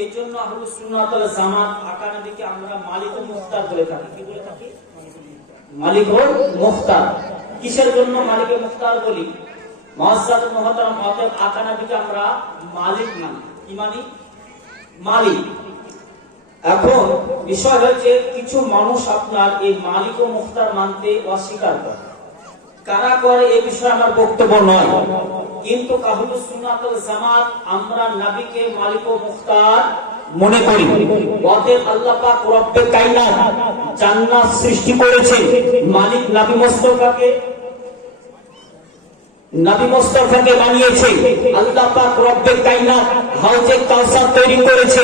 এই জন্য আহলুস সুন্নাত ওয়াল জামাত আকা নবীকে আমরা মালিক ও মুখতার বলে থাকি। কি বলে থাকি? মালিক ও মুখতার। কিসের জন্য মালিক ও মুখতার বলি? মুআজ্জাজ মুহতারাম অতএব আকা নবীকে আমরা মালিক মানি। কি মানি? মালিক। এখন বিষয় হচ্ছে কিছু মানুষ আপনার এই মালিক ও মুখতার মানতে অস্বীকার করে। কারা করে এই বিষয়ে আমার বক্তব্য নয়, কিন্তু আহলুস সুন্নাত ওয়াল জামাত আমরা নবীকে মালিক ও মুখতার মনে করি। অতএব আল্লাহ পাক রব্বে কায়নাত জান্নাত সৃষ্টি করেছে, মালিক নবী মুস্তাফাকে বানিয়েছে। আল্লাহ পাক রব্বে কায়নাত হাউজে কাউসার তৈরি করেছে,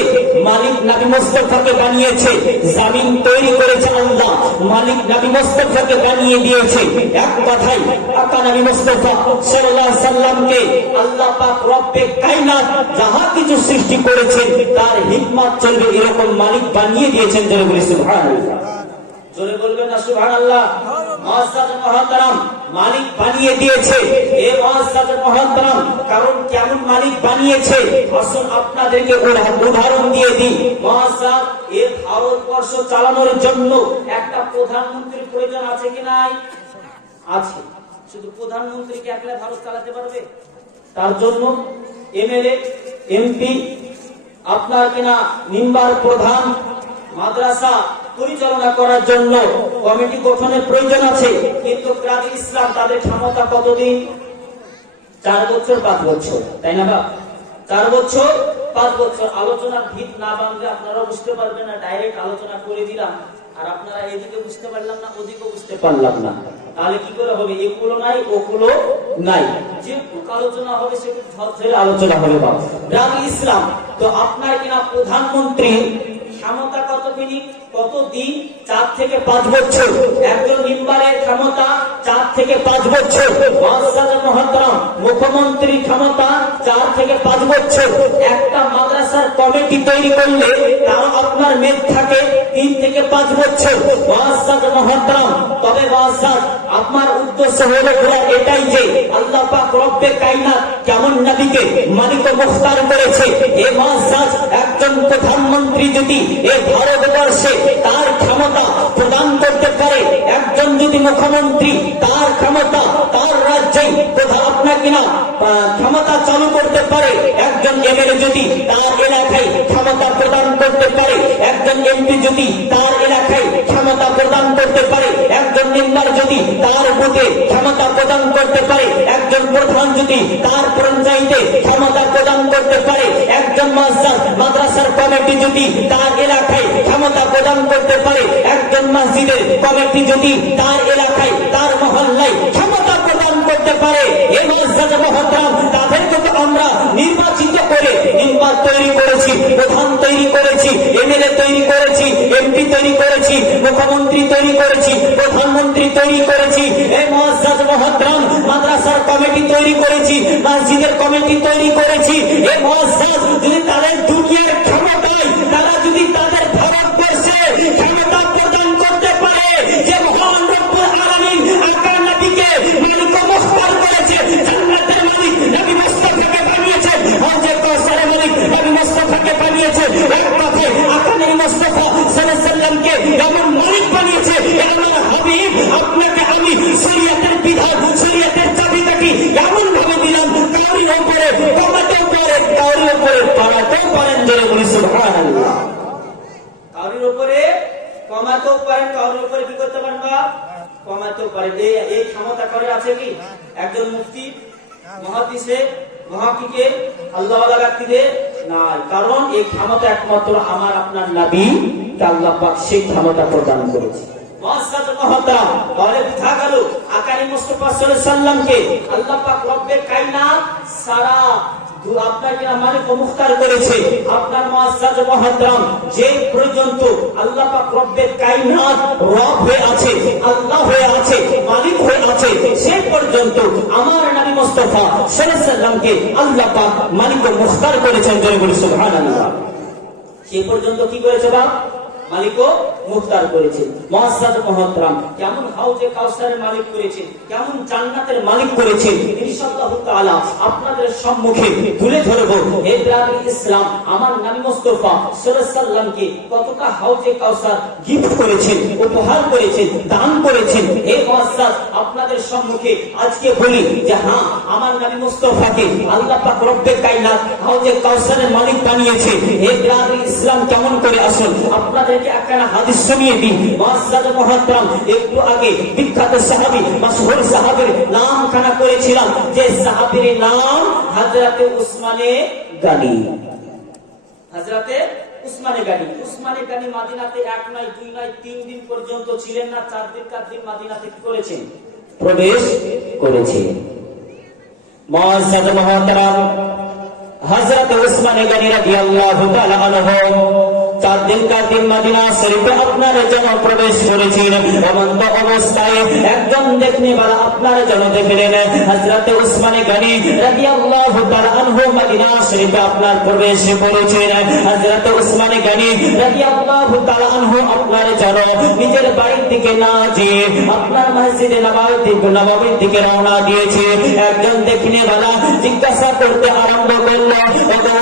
মালিক নবী মুস্তাফাকে বানিয়েছে। জমিন তৈরি করেছে আল্লাহ, মালিক নবী মুস্তাফাকে বানিয়ে দিয়েছে। এক কথায় আকা নবী মুস্তাফা সাল্লাল্লাহু আলাইহি সাল্লামকে আল্লাহ পাক রব্বে কায়নাত যাহা কিছু সৃষ্টি করেছেন তার হিকমত চলবে এরকম মালিক বানিয়ে দিয়েছেন। জোরে বলি সুবহানাল্লাহ। জোরে বলবেন না সুবহানাল্লাহ। মুআজ্জাজ মুহতারাম মালিক বানিয়ে দিয়েছে। এই মুআজ্জাজ মুহতারাম কারণ কেমন মালিক বানিয়েছে আসুন আপনাদেরকে উদাহরণ দিয়ে দিই। মুআজ্জাজ এই ভারতবর্ষ চালানোর জন্য একটা প্রধানমন্ত্রীর প্রয়োজন আছে কি নাই? আছে। শুধু প্রধানমন্ত্রীকে একলা ভারত চালাতে পারবে? তার জন্য এমএলএ এমপি আপনার কিনা মেম্বার প্রধান মাদ্রাসা পরিচালনা করার জন্য কমিটি গঠনের প্রয়োজন আছে। কিন্তু প্রাচীন ইসলাম তাদের ক্ষমতা কতদিন? 4 বছর 5 বছর, তাই না বাপ? 4 বছর 5 বছর। আলোচনার ভিত না বাঁধলে আপনারা বুঝতে পারবেন না। ডাইরেক্ট আলোচনা করে দিলাম আর আপনারা এদিকে বুঝতে পারলাম না, ওদিকে বুঝতে পারলাম না, তাহলে কি করে হবে? এগুলো নাই ওগুলো নাই, যে আলোচনা হবে সেটা ঝরঝরে আলোচনা হবে বাপ। প্রাচীন ইসলাম তো আপনার কিনা প্রধানমন্ত্রী ক্ষমতা কতদিন? 4 থেকে 5 বছর। একজন মেম্বারের ক্ষমতা 4 থেকে 5 বছর। মুআজ্জাজ মুহতারাম মুখ্যমন্ত্রীর ক্ষমতা 4 থেকে 5 বছর। একটা মাদ্রাসার কমিটি তৈরি করলে তাও আপনার মেয়াদ থাকে 3 থেকে 5 বছর। মুআজ্জাজ মুহতারাম তবে মুআজ্জাজ আপনার উদ্দেশ্য হলো এটাই যে আল্লাহ পাক রব্বে কায়নাত কেমন নবীকে মালিক ও মুখতার করেছে। এই মুআজ্জাজ একজন প্রধানমন্ত্রী যদি এই ভারতবর্ষে তার ক্ষমতা প্রদান করতে পারে, একজন যদি মুখ্যমন্ত্রী তার ক্ষমতা তার রাজ্যে আপনার কিনা ক্ষমতা চালু করতে পারে, একজন এমএলএ যদি তার এলাকায় ক্ষমতা প্রদান করতে পারে, একজন এমপি যদি তার এলাকায় ক্ষমতা প্রদান করতে পারে, একজন মেম্বার যদি তার বুথে ক্ষমতা প্রদান করতে পারে, একজন প্রধান যদি তার পঞ্চায়েতে ক্ষমতা প্রদান করতে পারে, একজন মাদ্রাসার কমিটি যদি তার এলাকায় ক্ষমতা প্রদান করতে পারে, একজন মসজিদের কমিটি যদি তার এলাকায় তার মহল্লায় ক্ষমতা প্রদান করতে পারে, এই মুআজ্জাজ মুহতারাম তাদেরকে তো আমরা নির্বাচিত করে মেম্বার তৈরি করেছি, প্রধান তৈরি করেছি, এমএলএ তৈরি করেছি, এমপি তৈরি করেছি, মুখ্যমন্ত্রী তৈরি করেছি, প্রধানমন্ত্রী তৈরি করেছি। এই মুআজ্জাজ মুহতারাম মাদ্রাসার কমিটি তৈরি করেছি, মসজিদের কমিটি তৈরি করেছি। এই মুআজ্জাজ যদি তাদের দুনিয়ার ক্ষমতায় তারা যদি তাদের ভারতবর্ষে ক্ষমতা প্রদান করতে পারে, যে মহান রব্বুল আলামিন আকা নবীকে মালিক ও মুখতার করেছে, জান্নাতের মালিক নবী মুস্তাফাকে বানিয়েছে, হাউজে কাউসারের মালিক নবী মুস্তাফাকে বানিয়েছে। এক কথায় আকা নবী মুস্তাফা সাল্লাল্লাহু আলাইহি সাল্লামকে এমন মালিক বানিয়েছে, আমার হাবিব আপনাকে আমি শরীয়তের বিধান শরীয়তের চাবিকাঠি এমন ভাবে দিলাম কাউরির উপরে কমাতেও পারেন, কাউরির উপরে বাড়াতেও পারেন। জোরে বলি সুবহানাল্লাহ। কাউরির উপরে কমাতেও পারেন, কাউরির উপরে কি করতে পারেন? বা কমাতেও পারেন। এই ক্ষমতা করে আছে কি একজন মুফতি মুহাদ্দিসে মুহাক্কিকে আল্লাহওয়ালা ব্যক্তিদের নাই, কারণ এই ক্ষমতা একমাত্র আমার আপনার নবী আল্লাহ পাক সেই ক্ষমতা প্রদান করেছে। মুআজ্জাজ মুহতারাম তাহলে বুঝা গেল আকা নবী মুস্তাফা সাল্লাল্লাহু আলাইহি সাল্লামকে আল্লাহ পাক রব্বে কায়নাত সারা আপনার কিনা মালিক ও মুখতার করেছে। আপনার মুআজ্জাজ মুহতারাম যে পর্যন্ত আল্লাহ পাক রব্বে কায়নাত রব হয়ে আছে, আল্লাহ হয়ে আছে, মালিক হয়ে আছে, সে পর্যন্ত আমার নবী মুস্তাফা সাল্লাল্লাহু আলাইহি সাল্লামকে আল্লাহ পাক মালিক ও মুখতার করেছেন। জয় বলি সুবহানাল্লাহ। সে পর্যন্ত কি করেছে বাপ? মালিকও মুখতার করেছেন। মুআজ্জাজ মুহতারাম, কেমন হাউজে কাউসারের মালিক করেছেন, কেমন জান্নাতের মালিক করেছেন, ইনশাআল্লাহ তাআলা আপনাদের সম্মুখে তুলে ধরব। হে ব্রাদার ইসলাম, আমার নবী মুস্তাফা সাল্লাল্লাহু আলাইহি সাল্লামকে কতটা হাউজে কাউসার গিফট করেছেন, উপহার করেছেন, দান করেছেন। হে মুআজ্জাজ, আপনাদের সম্মুখে আজকে বলি যে হ্যাঁ, আমার নবী মুস্তাফাকে আল্লাহ পাক রব্বে কায়নাত হাউজে কাউসারের মালিক বানিয়েছে। হে ব্রাদার ইসলাম, কেমন করে আসল আপনাদেরকে একখানা হাদিস শুনিয়ে দিই। মুআজ্জাজ মুহতারাম, একটু আগে বিখ্যাত সাহাবী মাশহুর সাহাবীর নাম খানা করেছিলাম, যে সাহাবীর নাম হযরতে উসমানে গানী। হযরতে উসমানে গানী। উসমানে গানী মদিনাতে 1 নয় 2 নয় 3 দিন পর্যন্ত ছিলেন না, 4 দিন 4 দিন মদিনাতে কি করেছেন? প্রবেশ করেছেন। মুআজ্জাজ মুহতারাম, হযরত উসমানে গানী রাদিয়াল্লাহু তাআলা আনহু 4 দিন 4 দিন মদিনা শরীফে আপনার জন্য প্রবেশ করেছেন। এমন অবস্থায় একজন দেখনেওয়ালা আপনার জন্য দেখলেন হযরত উসমানে গানী রাদিয়াল্লাহু তাআলা আনহু মদিনা শরীফে আপনার প্রবেশ করেছেন। হযরত উসমানে গানী রাদিয়াল্লাহু তাআলা আনহু আপনার জন্য নিজের বাড়ির দিকে না যেয়ে আপনার মসজিদে নববীর দিকে রওনা দিয়েছে। একজন দেখনেওয়ালা জিজ্ঞাসা করতে আরম্ভ করল, ওগো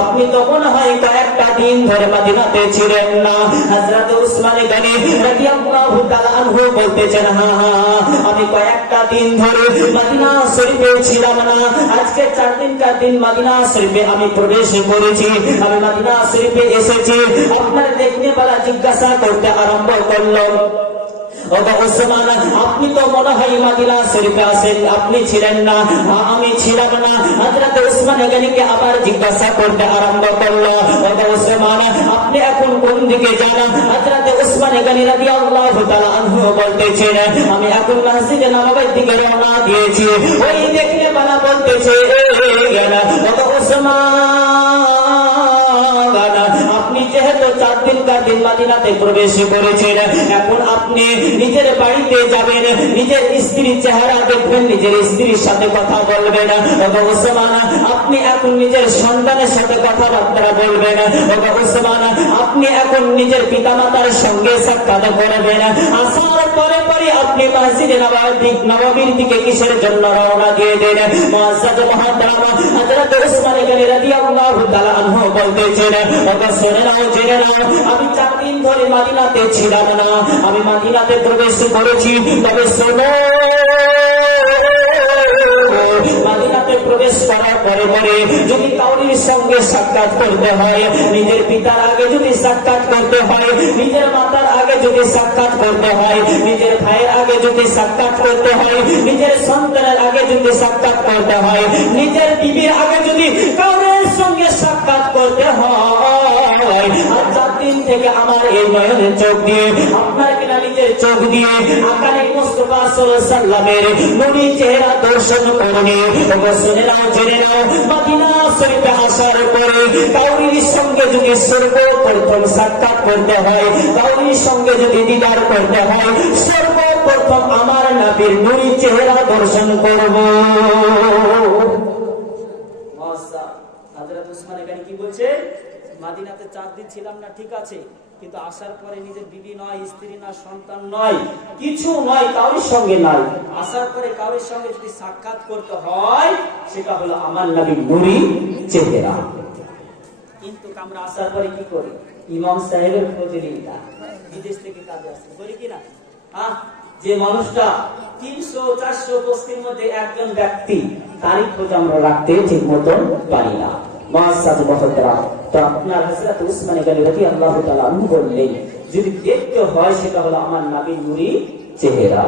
আপনি তো মনে হয় কয়েকটা দিন ধরে মদিনাতে ছিলেন না। হযরত উসমানে গানী রাদিয়াল্লাহু তাআলা আনহু বলতেছেন, হ্যাঁ, আমি কয়েকটা দিন ধরে মদিনা শরীফে ছিলাম না। আজকে 4 দিন 4 দিন মদিনা শরীফে আমি প্রবেশ করেছি, আমি মদিনা শরীফে এসেছি। আপনার দেখনেওয়ালা জিজ্ঞাসা করতে আরম্ভ করলো, ওগো উসমান, আপনি তো মনে হয় মদিনা শরীফে আছেন, আপনি ছিলেন না? আমি ছিলাম না। হযরত উসমান গানীকে আবার জিজ্ঞাসা করতে আরম্ভ করলো, ওগো উসমান, আপনি এখন কোন দিকে যান? হযরত উসমান গানী রাদিয়াল্লাহু তাআলা আনহু বলতেছেন, আমি এখন মসজিদে নববীর দিকে রওনা দিয়েছি। ওই দেখলে বালা বলতেছে, ওগো উসমান, আপনি যেহেতু 4 দিন 4 দিন মদিনাতে প্রবেশ করেছেন, এখন আপনি নিজের বাড়িতে যাবেন, নিজের স্ত্রীর চেহারা দেখবেন, নিজের স্ত্রীর সাথে কথা বলবেন। ওগো উসমান, আপনি এখন নিজের সন্তানের সাথে কথাবার্তা বলবেন। ওগো উসমান, আপনি এখন নিজের পিতামাতার সঙ্গে সাক্ষাৎ করবেন। আসার পরে পরে আপনি মসজিদে নববীর দিকে কিসের জন্য রওনা দিয়ে দেন? মুআজ্জাজ মুহতারাম, হযরত উসমান গানী রাদিয়াল্লাহু তাআলা আনহু বলতেছেন, ওগো শুনে নাও, জেনে নাও, আমি 4 দিন ধরে মদিনাতে ছিলাম না, আমি মদিনাতে প্রবেশ করেছি। তবে শোনো, মদিনাতে প্রবেশ করার পরে পরে যদি কাউরির সঙ্গে সাক্ষাৎ করতে হয়, নিজের পিতার আগে যদি সাক্ষাৎ করতে হয়, নিজের মাতার আগে যদি সাক্ষাৎ করতে হয়, নিজের ভাইয়ের আগে যদি সাক্ষাৎ করতে হয়, নিজের সন্তানের আগে যদি সাক্ষাৎ করতে হয়, নিজের বিবির আগে যদি কাউরির সঙ্গে সাক্ষাৎ করতে হয়, আর 4 দিন থেকে আমার এই নয়নের চোখ দিয়ে, আপনার কিনা নিজের চোখ দিয়ে আকারে মুস্তাফা সাল্লাল্লাহু আলাইহি সাল্লামের নূরি চেহারা দর্শন করুন। ওগো শুনে নাও, জেনে নাও, মদিনা শরীফে আসার পরে কাউরির সঙ্গে যদি সর্বপ্রথম সাক্ষাৎ করতে হয়, কাউরির সঙ্গে যদি দিদার করতে হয়, সর্বপ্রথম আমার নবীর নূরি চেহারা দর্শন করব। হযরত উসমান গানী কি বলছে? মদিনাতে 4 দিন ছিলাম না, ঠিক আছে, কিন্তু আসার পরে নিজের বিবি নয়, স্ত্রী না, সন্তান নয়, কিছু নয়, কাউরির সঙ্গে নাই। আসার পরে কাউরির সঙ্গে যদি সাক্ষাৎ করতে হয়, সেটা হলো আমার নবীর নূরি চেহারা। কিন্তু আমরা আসার পরে কি করি? ইমাম সাহেবের খোঁজে নিই না, বিদেশ থেকে কাজে আসে, করি কিনা? যে মানুষটা 300-400 বস্তির মধ্যে একজন ব্যক্তি, তারই খোঁজ আমরা রাখতে ঠিক মতন পারি না। মুআজ্জাজ মুহতারাম, তো আপনার হযরত উসমান গানী রাদিয়াল্লাহু তাআলা আনহু বললেন, যদি দেখতে হয় সেটা হলো আমার নবীর নূরি চেহারা।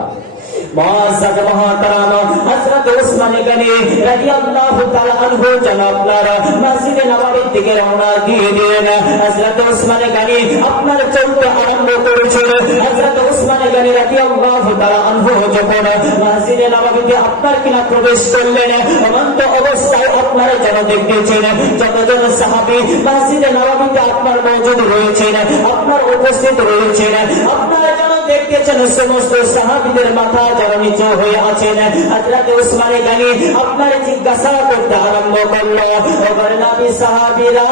মুআজ্জাজ মুহতারাম, হযরত উসমান গানী রাদিয়াল্লাহু তাআলা আনহু যেন আপনার মসজিদে নববীর দিকে রওনা দিয়ে দিলেন। হযরত উসমান গানী আপনার চলতে আরম্ভ করেছিল। হযরত উসমান গানী রাদিয়াল্লাহু তাআলা আনহু যখন মসজিদে নববীতে আপনার কিনা প্রবেশ করলেন, অনন্ত অবস্থায় আপনার যেন দেখতেছেন যতজন সাহাবী মসজিদে নববীতে আপনার মওজুদ রয়েছেন, আপনার উপস্থিত রয়েছেন, আপনারা যেন দেখতেছেন সমস্ত সাহাবীদের মাথা মাথা যারা নিচু হয়ে আছেন, হযরত উসমান গনি আপনার জিজ্ঞাসা করতে আরম্ভ করলো, ওগর নবী সাহাবীরা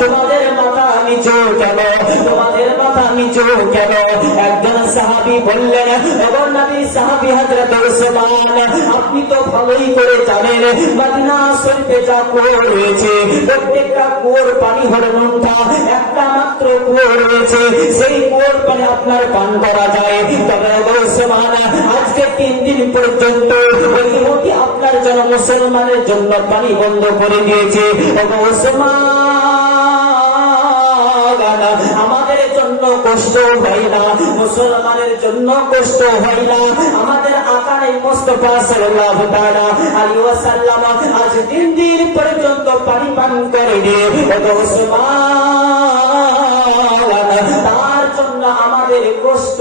তোমাদের মাথা নিচু কেন, তোমাদের মাথা নিচু কেন? একজন সাহাবী বললেন, ওগর নবী সাহাবী হযরত উসমান, আপনি তো ভালোই করে জানেন মদিনা শরীফে যা কুয়ো রয়েছে, প্রত্যেকটা কুয়োর পানি হলো নুনটা, একটা মাত্র কুয়ো রয়েছে, সেই কুয়োর পানি আপনার পান করা যায়। তবে ওগর উসমান, আজকে 3 দিন পর্যন্ত ওই ইহুদি আপনার জন্য মুসলমানের জন্য পানি বন্ধ করে দিয়েছে। ওগর উসমান, আমাদের জন্য কষ্ট হয় না, মুসলমানের জন্য কষ্ট হয় না। আমাদের আকারে মুস্তাফা সাল্লাল্লাহু তাআলা আলাইহি ওয়াসাল্লাম আজ 3 দিন পর্যন্ত পানি পান করে দিয়ে তার জন্য আমাদের কষ্ট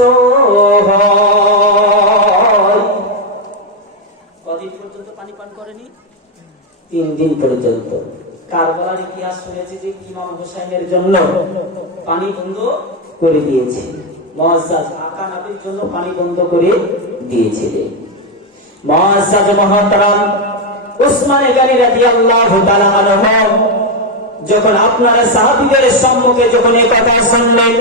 হয়। কদিন পর্যন্ত পানি পান করেনি? 3 দিন পর্যন্ত। কারবালার ইতিহাস শুনেছি যে ইমাম হুসাইনের জন্য পানি বন্ধ করে দিয়েছে, মুআজ্জাজ আকা নবীর জন্য পানি বন্ধ করে দিয়েছিলেন। মুআজ্জাজ মুহতারাম উসমান গনি রাদিয়াল্লাহু তাআলা আনহু যখন আপনার সাহাবীদের সম্মুখে যখন এই কথা শুনলেন,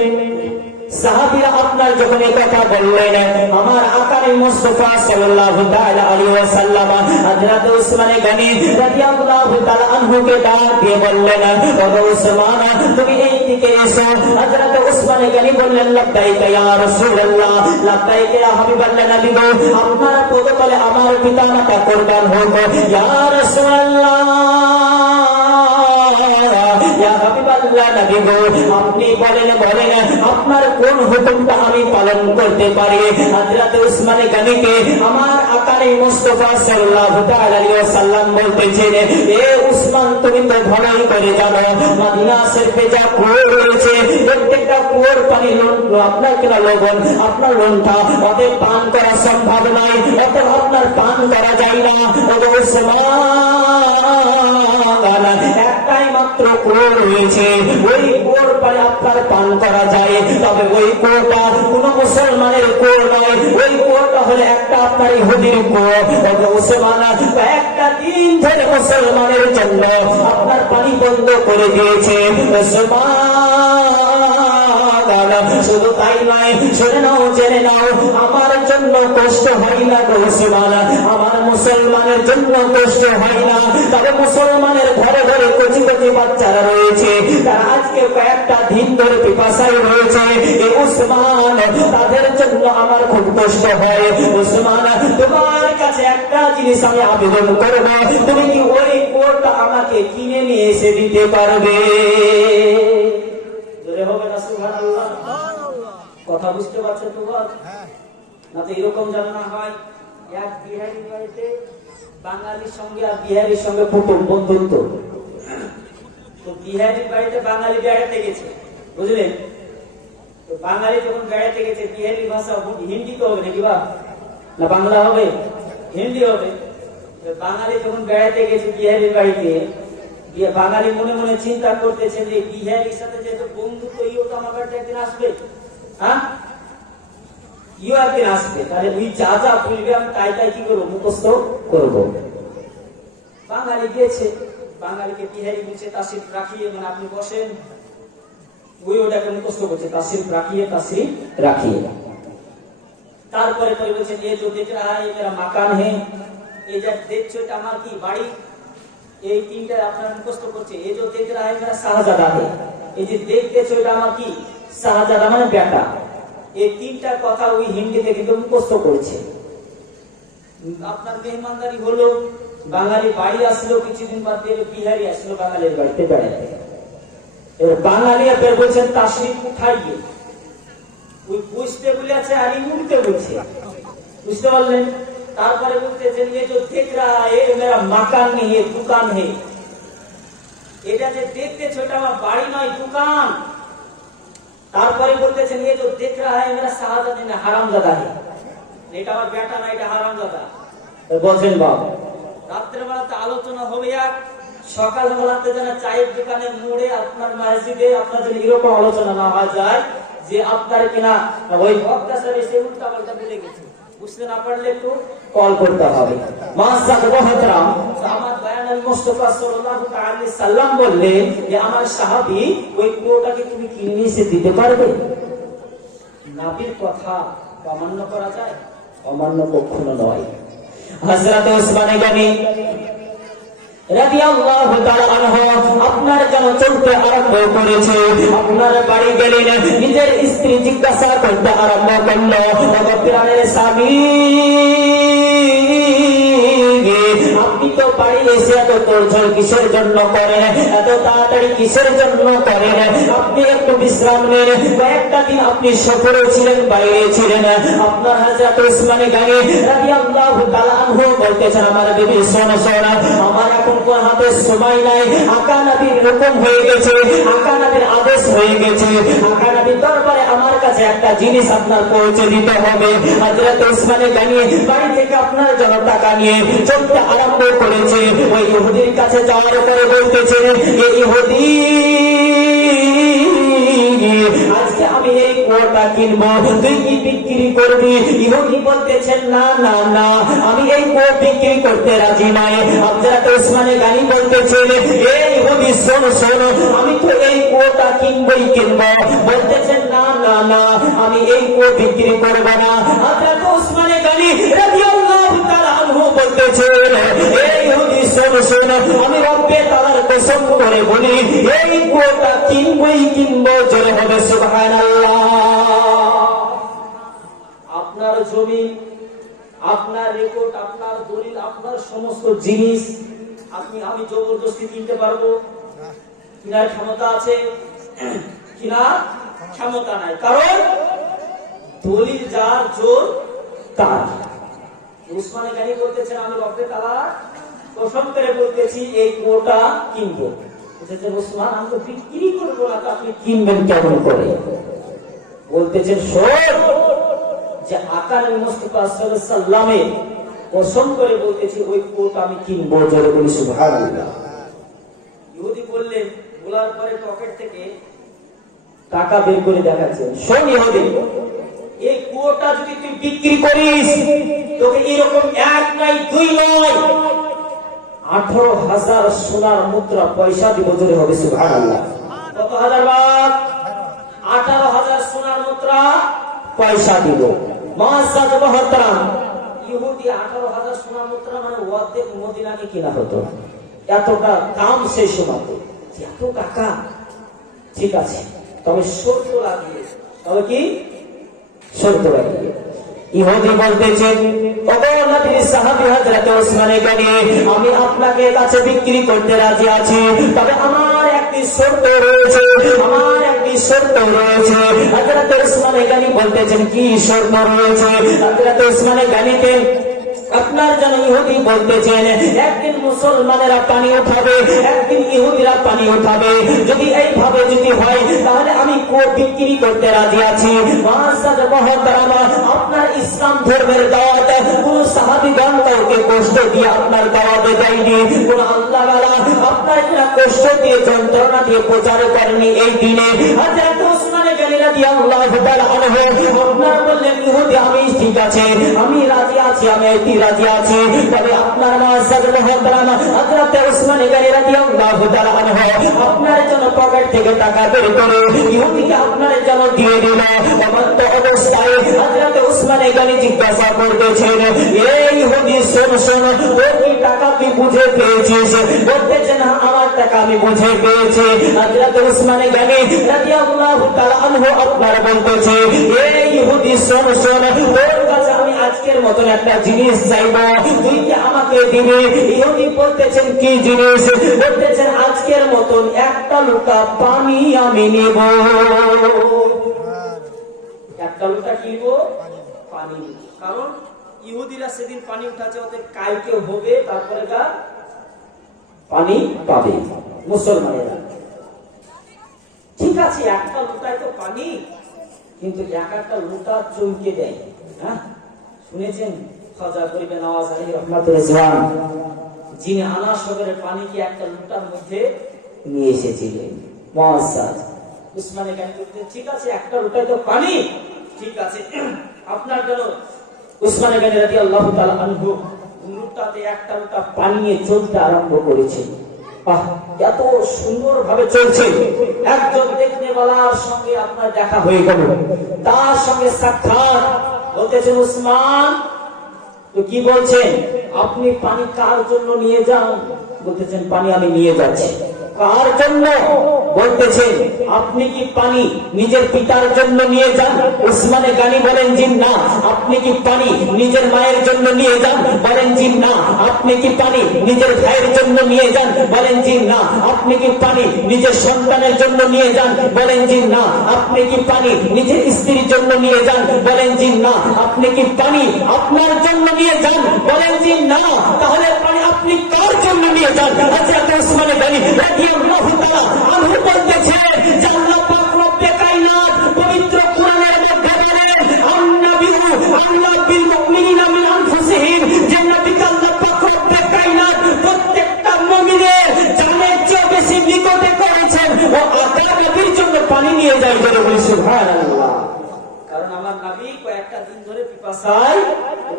সাহাবীরা আপনার যখন এই কথা বললেন, আমার আকারে মুস্তাফা সাল্লাল্লাহু তাআলা আলাইহি ওয়াসাল্লাম হযরত উসমান গনি রাদিয়াল্লাহু তাআলা আনহুকে ডাক দিয়ে বললেন, ও উসমান তুমি এই দিকে এসো। হযরত উসমান গনি বললেন, লাব্বাইক ইয়া রাসূলুল্লাহ, লাব্বাইক ইয়া হাবিবাল্লাহ, নবী গো আপনার পদতলে আমার পিতামাতা কুরবান হোক। ইয়া রাসূলুল্লাহ, ইয়া হাবিবাল্লাহ, নবী গো আপনি বলেন আপনার কোন হুকুমটা আমি পালন করতে পারি? হযরত উসমান গনিকে আমার আকারে মুস্তাফা সাল্লাল্লাহু তাআলা আলাইহি ওয়াসাল্লাম বলতেছেন, এ উসমান তুমি তো ভালোই করে জানো মদিনা শরীফে যা কুয়ো রয়েছে, প্রত্যেকটা কুয়োর পানি আপনার কিনা লবণ, আপনার লন্ঠা, অতএব পান করা সম্ভব নয়, অতএব আপনার পান করা যায় না। ও উসমান, একটাই মাত্র কুয়ো রয়েছে, ওই কুয়োর পানি আপনার পান করা যায়, তবে ওই কুয়োটা কোন মুসলমানের কুয়ো নয়, ওই কুয়োটা হলো একটা আপনার ইহুদির কুয়ো। মুসলমান একটা দিন ধরে মুসলমানের জন্য আপনার পানি বন্ধ করে দিয়েছে। মুসলমান শুধু তাই নয়, শুনে নাও, জেনে নাও, আমার জন্য কষ্ট হয় না গো মুসলমান, আমার মুসলমানের জন্য কষ্ট হয় না। তবে মুসলমানের ঘরে ঘরে কচি কচি বাচ্চারা রয়েছে, তারা আজকে কয়েকটা দিন ধরে পিপাসায় রয়েছে। এই উসমান, তাদের জন্য আমার খুব কষ্ট হয়। উসমান, তোমার কাছে একটা জিনিস আমি আবেদন করব, তুমি কি ওই কুয়োটা আমাকে কিনে নিয়ে এসে দিতে পারবে? জোরে হবে না সুবহানাল্লাহ? কথা বুঝতে পারছেন তো? না তো এরকম যেন না হয় এক বিহারি বাড়িতে বাঙালির সঙ্গে আর বিহারির সঙ্গে কুটুম বন্ধুত্ব, তো বিহারির বাড়িতে বাঙালি বেড়াতে গেছে, বুঝলেন? তো বাঙালি যখন বেড়াতে গেছে, বিহারি ভাষা হিন্দি তো হবে নাকি বা না বাংলা হবে? হিন্দি হবে। বাঙালি যখন বেড়াতে গেছে বিহারির বাড়িতে, বাঙালি মনে মনে চিন্তা করতেছে যে বিহারির সাথে যেহেতু বন্ধুত্ব, ইও তো আমার বাড়িতে একদিন আসবে, হ্যাঁ ইও একদিন আসবে, তাহলে ওই যা যা বলবে আমি তাই তাই কি করবো, মুখস্থ করবো। বাঙালি গিয়েছে, বাঙালিকে বিহারি বলছে তাশরিফ রাখিয়ে, মানে আপনি বসেন, ওই ওটাকে মুখস্থ করছে তাশরিফ রাখিয়ে, তাশরিফ রাখিয়ে। তারপরে পরে বলছে ये जो देख रहा है मेरा मकान है, এই যে দেখছো এটা আমার কি বাড়ি। এই তিনটা আপনার মুখস্থ করছে, ये जो देख रहा है मेरा শাহজাদা है, এই যে দেখতেছো এটা আমার কি শাহজাদা, মানে বেটা। এই তিনটা কথা ওই হিন্দিতে কিন্তু মুখস্থ করছে। আপনার মেহমানদারি হলো, বাঙালি বাড়ি আসলো, কিছুদিন বাদ দিয়ে বিহারি আসলো বাঙালির বাড়িতে বেড়াতে। এবার বাঙালি আপনার বলছেন তাশরিফ উঠাইয়ে, ওই বুঝতে বলেছে আর উঠতে বলছে, বুঝতে পারলেন? তারপরে বলতেছেন ये जो देख रहा है मेरा मकान नहीं है दुकान है, এটা যে দেখতেছো এটা আমার বাড়ি নয় দোকান। তারপরে বলতেছেন ये जो देख रहा है मेरा শাহজাদা না হারামজাদা है, এটা আমার বেটা না, এটা হারামজাদা। বলছেন বাবা, রাত্রেবেলাতে আলোচনা হবে এক, সকালবেলাতে যেন চায়ের দোকানে মোড়ে আপনার মসজিদে আপনার যদি এরকম আলোচনা না হওয়া যায়, যে আপনার কিনা ওই ভক্ত সাহেব এসে উল্টা পাল্টা বলে গেছে, বুঝতে না পারলে একটু কল করতে হবে। আমার দয়ানবী মুস্তাফা সাল্লাল্লাহু আলাইহি সাল্লাম বললেন যে আমার সাহাবী ওই কুয়োটাকে তুমি কিনে এসে দিতে পারবে? নবীর কথা অমান্য করা যায়? অমান্য কখনো নয়। হযরত ওসমান গনি রাদিয়াল্লাহু তাআলা আনহু আপনার জন্য চলতে আরম্ভ করেছে। আপনার বাড়ি গেলেন, নিজের স্ত্রী জিজ্ঞাসা করতে আরম্ভ করলো, প্রাণের স্বামী আপনি তো বাড়ি এসে এত তোড়জোড় কিসের জন্য করেন, এত তাড়াতাড়ি কিসের জন্য করেন? আপনি একটু বিশ্রাম নেন। কয়েকটা দিন আপনি সফরে ছিলেন, বাইরে ছিলেন। আপনার হযরত ওসমান গনি রাদিয়াল্লাহু তাআলা আনহু বলতেছেন, আমার বিবি শোনো শোনো, আমার এখন কোন হাতে সময় নাই। আকা নবীর হুকুম হয়ে গেছে, আকা নবীর আদেশ হয়ে গেছে। আকা নবীর দরবারে আমার কাছে একটা জিনিস আপনার পৌঁছে দিতে হবে। হযরত ওসমান গনি বাড়ি থেকে আপনার জন্য টাকা নিয়ে চলতে আরম্ভ করেছে। ওই ইহুদির কাছে যাওয়ার পরে বলতেছেন, এই ইহুদি আজকে আমি এই কুয়োটা কিনবো, তুই কি বিক্রি করবি? ইহুদি বলতেছেন, না না না, আমি এই কুয়ো বিক্রি করতে রাজি নাই। হযরত ওসমান গনি বলতেছেন, এই ইহুদি শোনো শোনো, আমি তো এই কুয়োটা কিনবই কিনবো। বলতেছেন, না না না, আমি এই কুয়ো বিক্রি করব না। হযরত ওসমান গনি রাদিয়াল্লাহু তাআলা আনহু বলতেছেন, এই ইহুদি শোনো শোনো, আমি রব্বে তাআলার কসম করে বলি, এই কুয়োটা কিনবই কিনবো। জোরে হবে সুবহানাল্লাহ। আপনার জমি, আপনার রেকর্ড, আপনার দলিল, আপনার সমস্ত জিনিস আমি জবরদস্তি কিনতে পারবো? কিনার ক্ষমতা আছে? কিনার ক্ষমতা নাই, কারণ দলিল যার জোর তার। ওসমান গনি বলতেছেন, আমি রব্বে তাআলার কসম করে বলতেছি এই কুয়োটা কিনবো। ওসমান, আমি তো বিক্রি করবো না, আপনি কিনবেন কেমন করে? বলতেছেন, শোন, যে আকা নবী মুস্তাফা সাল্লাল্লাহু আলাইহি সাল্লামে কসম করে বলতেছি ওই কুয়োটা আমি কিনবো। জোরে বলি সুবহানাল্লাহ। ইহুদি বললেন, বলার পরে পকেট থেকে টাকা বের করে দেখাচ্ছেন, শোন ইহুদি, এই কুয়োটা যদি তুই বিক্রি করিস, তোকে এরকম এক নাই দুই নয় 18,000 সোনার মুদ্রা পয়সা দিব। জোরে হবে সুবহানাল্লাহ। কত হাজার বাপ? 18,000 সোনার মুদ্রা পয়সা দিব। মুআজ্জাজ মুহতারাম, ইহুদি 18,000 সোনার মুদ্রা মানে অর্ধেক মদিনাকে কেনা হতো। এতটা দাম সেই সময়তে। এত টাকা, ঠিক আছে, তবে শর্ত লাগিয়ে, তবে কি শর্ত লাগিয়ে। ইহুদি বলতেছেন, ওগো নবীর সাহাবী হযরত ওসমান গনি, আমি আপনাকে কাছে বিক্রি করতে রাজি আছি, তবে আমার একটি শর্ত রয়েছে, আমার একটি শর্ত রয়েছে। হযরত ওসমান গনি বলতেছেন, কি শর্ত রয়েছে? হযরত ওসমান গনিকে আপনার জন্য ইহুদি বলতেছেন, একদিন মুসলমানেরা পানি উঠাবে, একদিন ইহুদিরা পানি উঠাবে। যদি এইভাবে যদি হয়, তাহলে আমি কুয়ো বিক্রি করতে রাজি আছি। মুআজ্জাজ মুহতারাম, আপনার ইসলাম ধর্মের দাওয়াত কোন সাহাবীগণ কাউকে কষ্ট দিয়ে আপনার দাওয়াত দেয়নি, কোন আল্লাহ ওয়ালা আপনার কিনা কষ্ট দিয়ে, যন্ত্রণা দিয়ে প্রচার করেনি। এই দিনে হযরত ওসমান গনি রাদিয়াল্লাহু তাআলা আনহু আপনার বললেন, ইহুদি আমি ঠিক আছে, আমি রাজি আছি, আমি রাজি আছি, তবে আপনার মুআজ্জাজ মুহতারাম হযরত ওসমান গনি রাদিয়াল্লাহু তাআলা আনহু আপনার জন্য পকেট থেকে টাকা বের করে ইহুদিকে আপনার জন্য দিয়ে দিল। অমন্ত অবস্থায় হযরত ওসমান গনি জিজ্ঞাসা করতেছেন, এই ইহুদি শোন শোন, তোর কি টাকা তুই বুঝে পেয়েছিস? বলতেছেন, আমার টাকা আমি বুঝে পেয়েছি। হযরত ওসমান গনি রাদিয়াল্লাহু তাআলা আনহু আপনার বলতেছে, এই ইহুদি শোন শোন, তোর কাছে আমি আজকের মতন একটা জিনিস চাইব, তুই কি আমাকে দিবি? ইহুদি বলতেছেন, কি জিনিস? বলতেছেন, আজকের মতন একটা লোটা পানি আমি নেব। একটা লোটা কি নেব? পানি। কারণ ইহুদিরা সেদিন পানি উঠাচ্ছে, ওদের কালকে হবে, তারপরে পানি পাবে মুসলমানেরা। ঠিক আছে, একটা লোটায় তো পানি, কিন্তু একটা লোটা চমকে দেয়। হ্যাঁ, শুনেছেন খাজা গরিবে নওয়াজ আলাইহি রহমাতুল রিজওয়ান, যিনি আনা শহরের পানিকে একটা লোটার মধ্যে নিয়ে এসেছিলেন। মুআজ্জাজ উসমানে গানি বলতেছেন ঠিক আছে, একটা লোটায় তো পানি, ঠিক আছে আপনার জন্য। উসমানে গানি রাদিয়াল্লাহু তাআলা আনহু লোটাতে একটা লোটা পানি নিয়ে চলতে আরম্ভ করেছে। এত সুন্দর ভাবে চলছে, একজন দেখনেওয়ালার সঙ্গে আপনার দেখা হয়ে গেল, তার সঙ্গে সাক্ষাৎ। বলতেছেন উসমান, তো কি বলছেন আপনি পানি কার জন্য নিয়ে যান? বলতেছেন পানি আমি নিয়ে যাচ্ছি। কার জন্য? বলতেছেন আপনি কি পানি নিজের পিতার জন্য নিয়ে যান? উসমানে গানি বলেন জি না। আপনি কি পানি নিজের মায়ের জন্য নিয়ে যান? বলেন জি না। আপনি কি পানি নিজের ভাইয়ের জন্য নিয়ে যান? বলেন জি না। আপনি কি পানি নিজের সন্তানের জন্য নিয়ে যান? বলেন জি না। আপনি কি পানি নিজের স্ত্রীর জন্য নিয়ে যান? বলেন জি না। আপনি কি পানি আপনার জন্য নিয়ে যান? বলেন জি না। তাহলে পানি আপনি কার জন্য নিয়ে যান? হযরত উসমানে গানি রাদিয়াল্লাহু তাআলা আনহু বলতেছেন যে আল্লাহ পাক রব্বে কায়নাত পবিত্র কোরআনের মধ্যে বলেন আন-নাবিয়্যু আউলা বিল মুমিনিনা মিন আনফুসিহিম, যে নবীকে আল্লাহ পাক রব্বে কায়নাত প্রত্যেকটা মুমিনের জানের চেয়ে বেশি নিকটে করেছেন ও আকা নবীর জন্য পানি নিয়ে যায়। বলে বলি সুবহানাল্লাহ। কারণ আমার নবী কয়েকটা দিন ধরে পিপাসায়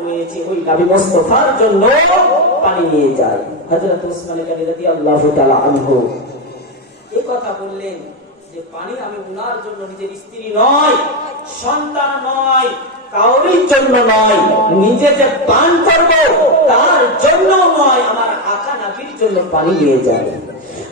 রয়েছে, ওই নবী মুস্তাফার জন্য পানি নিয়ে যায়। হযরত উসমান গানি রাদিয়াল্লাহু তাআলা আনহু এই কথা বললেন যে পানি আমি উনার জন্য, নিজের স্ত্রী নয়, সন্তান নয়, কাউরির জন্য নয়, নিজে যে পান করব তার জন্য নয়, আমার আকা নবীর জন্য পানি নিয়ে যায়।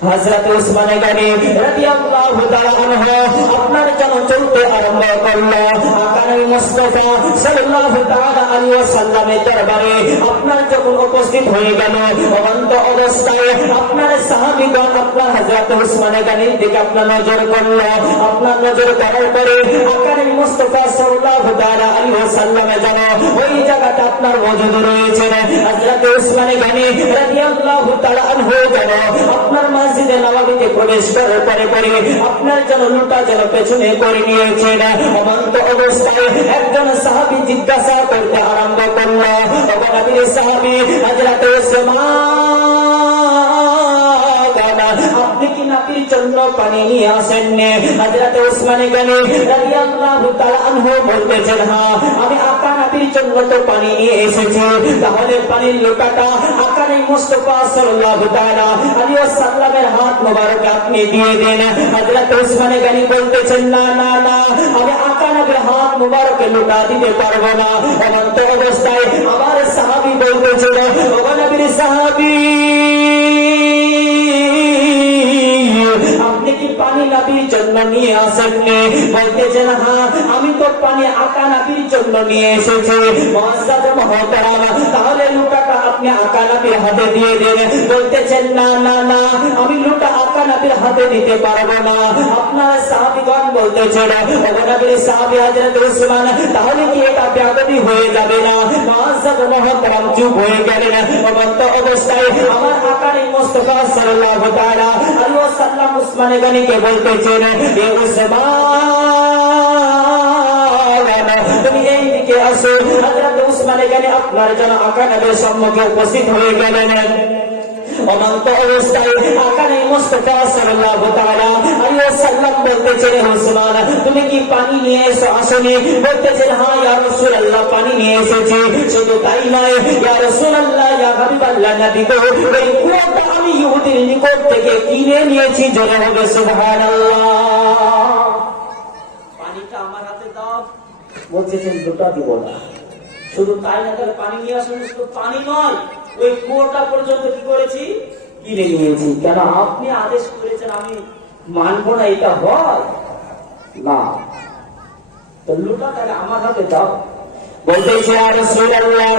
হযরত উসমানে গানি রাদিয়াল্লাহু তাআলা আনহু আপনার জন্য চলতে আরম্ভ করলো। আকা নবী মুস্তাফা সাল্লাল্লাহু তাআলা আলাইহি ওয়াসাল্লামের দরবারে আপনার যখন উপস্থিত হয়ে গেল, অনন্ত অবস্থায় আপনার সাহাবীগণ আপনার হযরত উসমানে গানির দিকে আপনার নজর করলো। আপনার নজর করার পরে আকা নবী মুস্তাফা সাল্লাল্লাহু তাআলা আলাইহি ওয়াসাল্লামে যেন ওই জায়গাটা আপনার মজুদ রয়েছে। হযরত উসমানে গানি রাদিয়াল্লাহু তাআলা আনহু যেন আপনার মসজিদে নববীতে প্রবেশ করার পরে আপনার জন্য লোটা যেন পেছনে করে নিয়েছেন। অনন্ত অবস্থায় একজন সাহাবী জিজ্ঞাসা করতে আরম্ভ করলো, নবীর সাহাবী হযরত উসমান, আপনি কি নবীর জন্য পানি নিয়ে আসেননি? হযরত উসমানে গানি রাদিয়াল্লাহু তাআলা আনহু বলতেছেন হ্যাঁ, আমি আকা নবীর জন্য তো পানি নিয়ে এসেছি। তাহলে পানির লোটাটা আকা নবী মুস্তাফা সাল্লাল্লাহু তাআলা আলাইহি ওয়াসাল্লামের হাত মোবারকে আপনি দিয়ে দেন। হযরত উসমানে গানি বলতেছেন না না না, আমি আকা নবীর হাত মোবারকে লোটা দিতে পারবো না। অনন্ত অবস্থায় আমার সাহাবী বলতেছিল, ও নবীর সাহাবী, আপনি কি পানি নবীর জন্য নিয়ে আসেননি? বলতেছেন হ্যাঁ, আমি তো পানি আকা নবীর জন্য নিয়ে এসেছি। মুআজ্জাজ মুহতারাম, তাহলে লোটাটা আপনি আকা নবীর হাতে দিয়ে দেন। বলতেছেন না না না, আমি লোটা আকা নবীর হাতে দিতে পারবো না। আপনার সাহাবীগণ বলতেছেন, ও নবীর সাহাবী হযরত উসমান, তাহলে কি এটা বেয়াদবি হয়ে যাবে না? মুআজ্জাজ মুহতারাম চুপ হয়ে গেলেন। অনন্ত অবস্থায় আমার আকা নবী মুস্তাফা সাল্লাল্লাহু তাআলা আলাইহি ওয়াসাল্লাম উসমানে গানিকে বলতেছেন, এ উসমান, তুমি এই দিকে আসো। হযরত উসমানে গানি আপনার জন্য আকা নবীর সম্মুখে উপস্থিত হয়ে গেলেন। অনন্ত অবস্থায় আকা নবী মুস্তাফা সাল্লাল্লাহু তাআলা আলাইহি ওয়াসাল্লাম বলতেছেন, উসমান, তুমি কি পানি নিয়ে এসো আসনি? বলতেছেন হ্যাঁ ইয়া রাসূলুল্লাহ, পানি নিয়ে এসেছি। শুধু তাই নয়, ইয়া রাসূলুল্লাহ, ইয়া হাবিবাল্লাহ, নবী গো, এই কুয়াটা আমি ইহুদির নিকট থেকে কিনে নিয়েছি। জোরে হবে সুবহানাল্লাহ। পানিটা আমার হাতে দাও। বলতেছেন দুটো দিব না। শুধু তাই না, তাহলে পানি নিয়ে আসুন। শুধু পানি নয়, ওই কুয়োটা পর্যন্ত কি করেছি? কিনে নিয়েছি। কেন? আপনি আদেশ করেছেন, আমি মানবো না, এটা হয় না। তো লোটা তাহলে আমার হাতে দাও। বলতেছে ইয়া রাসূলুল্লাহ,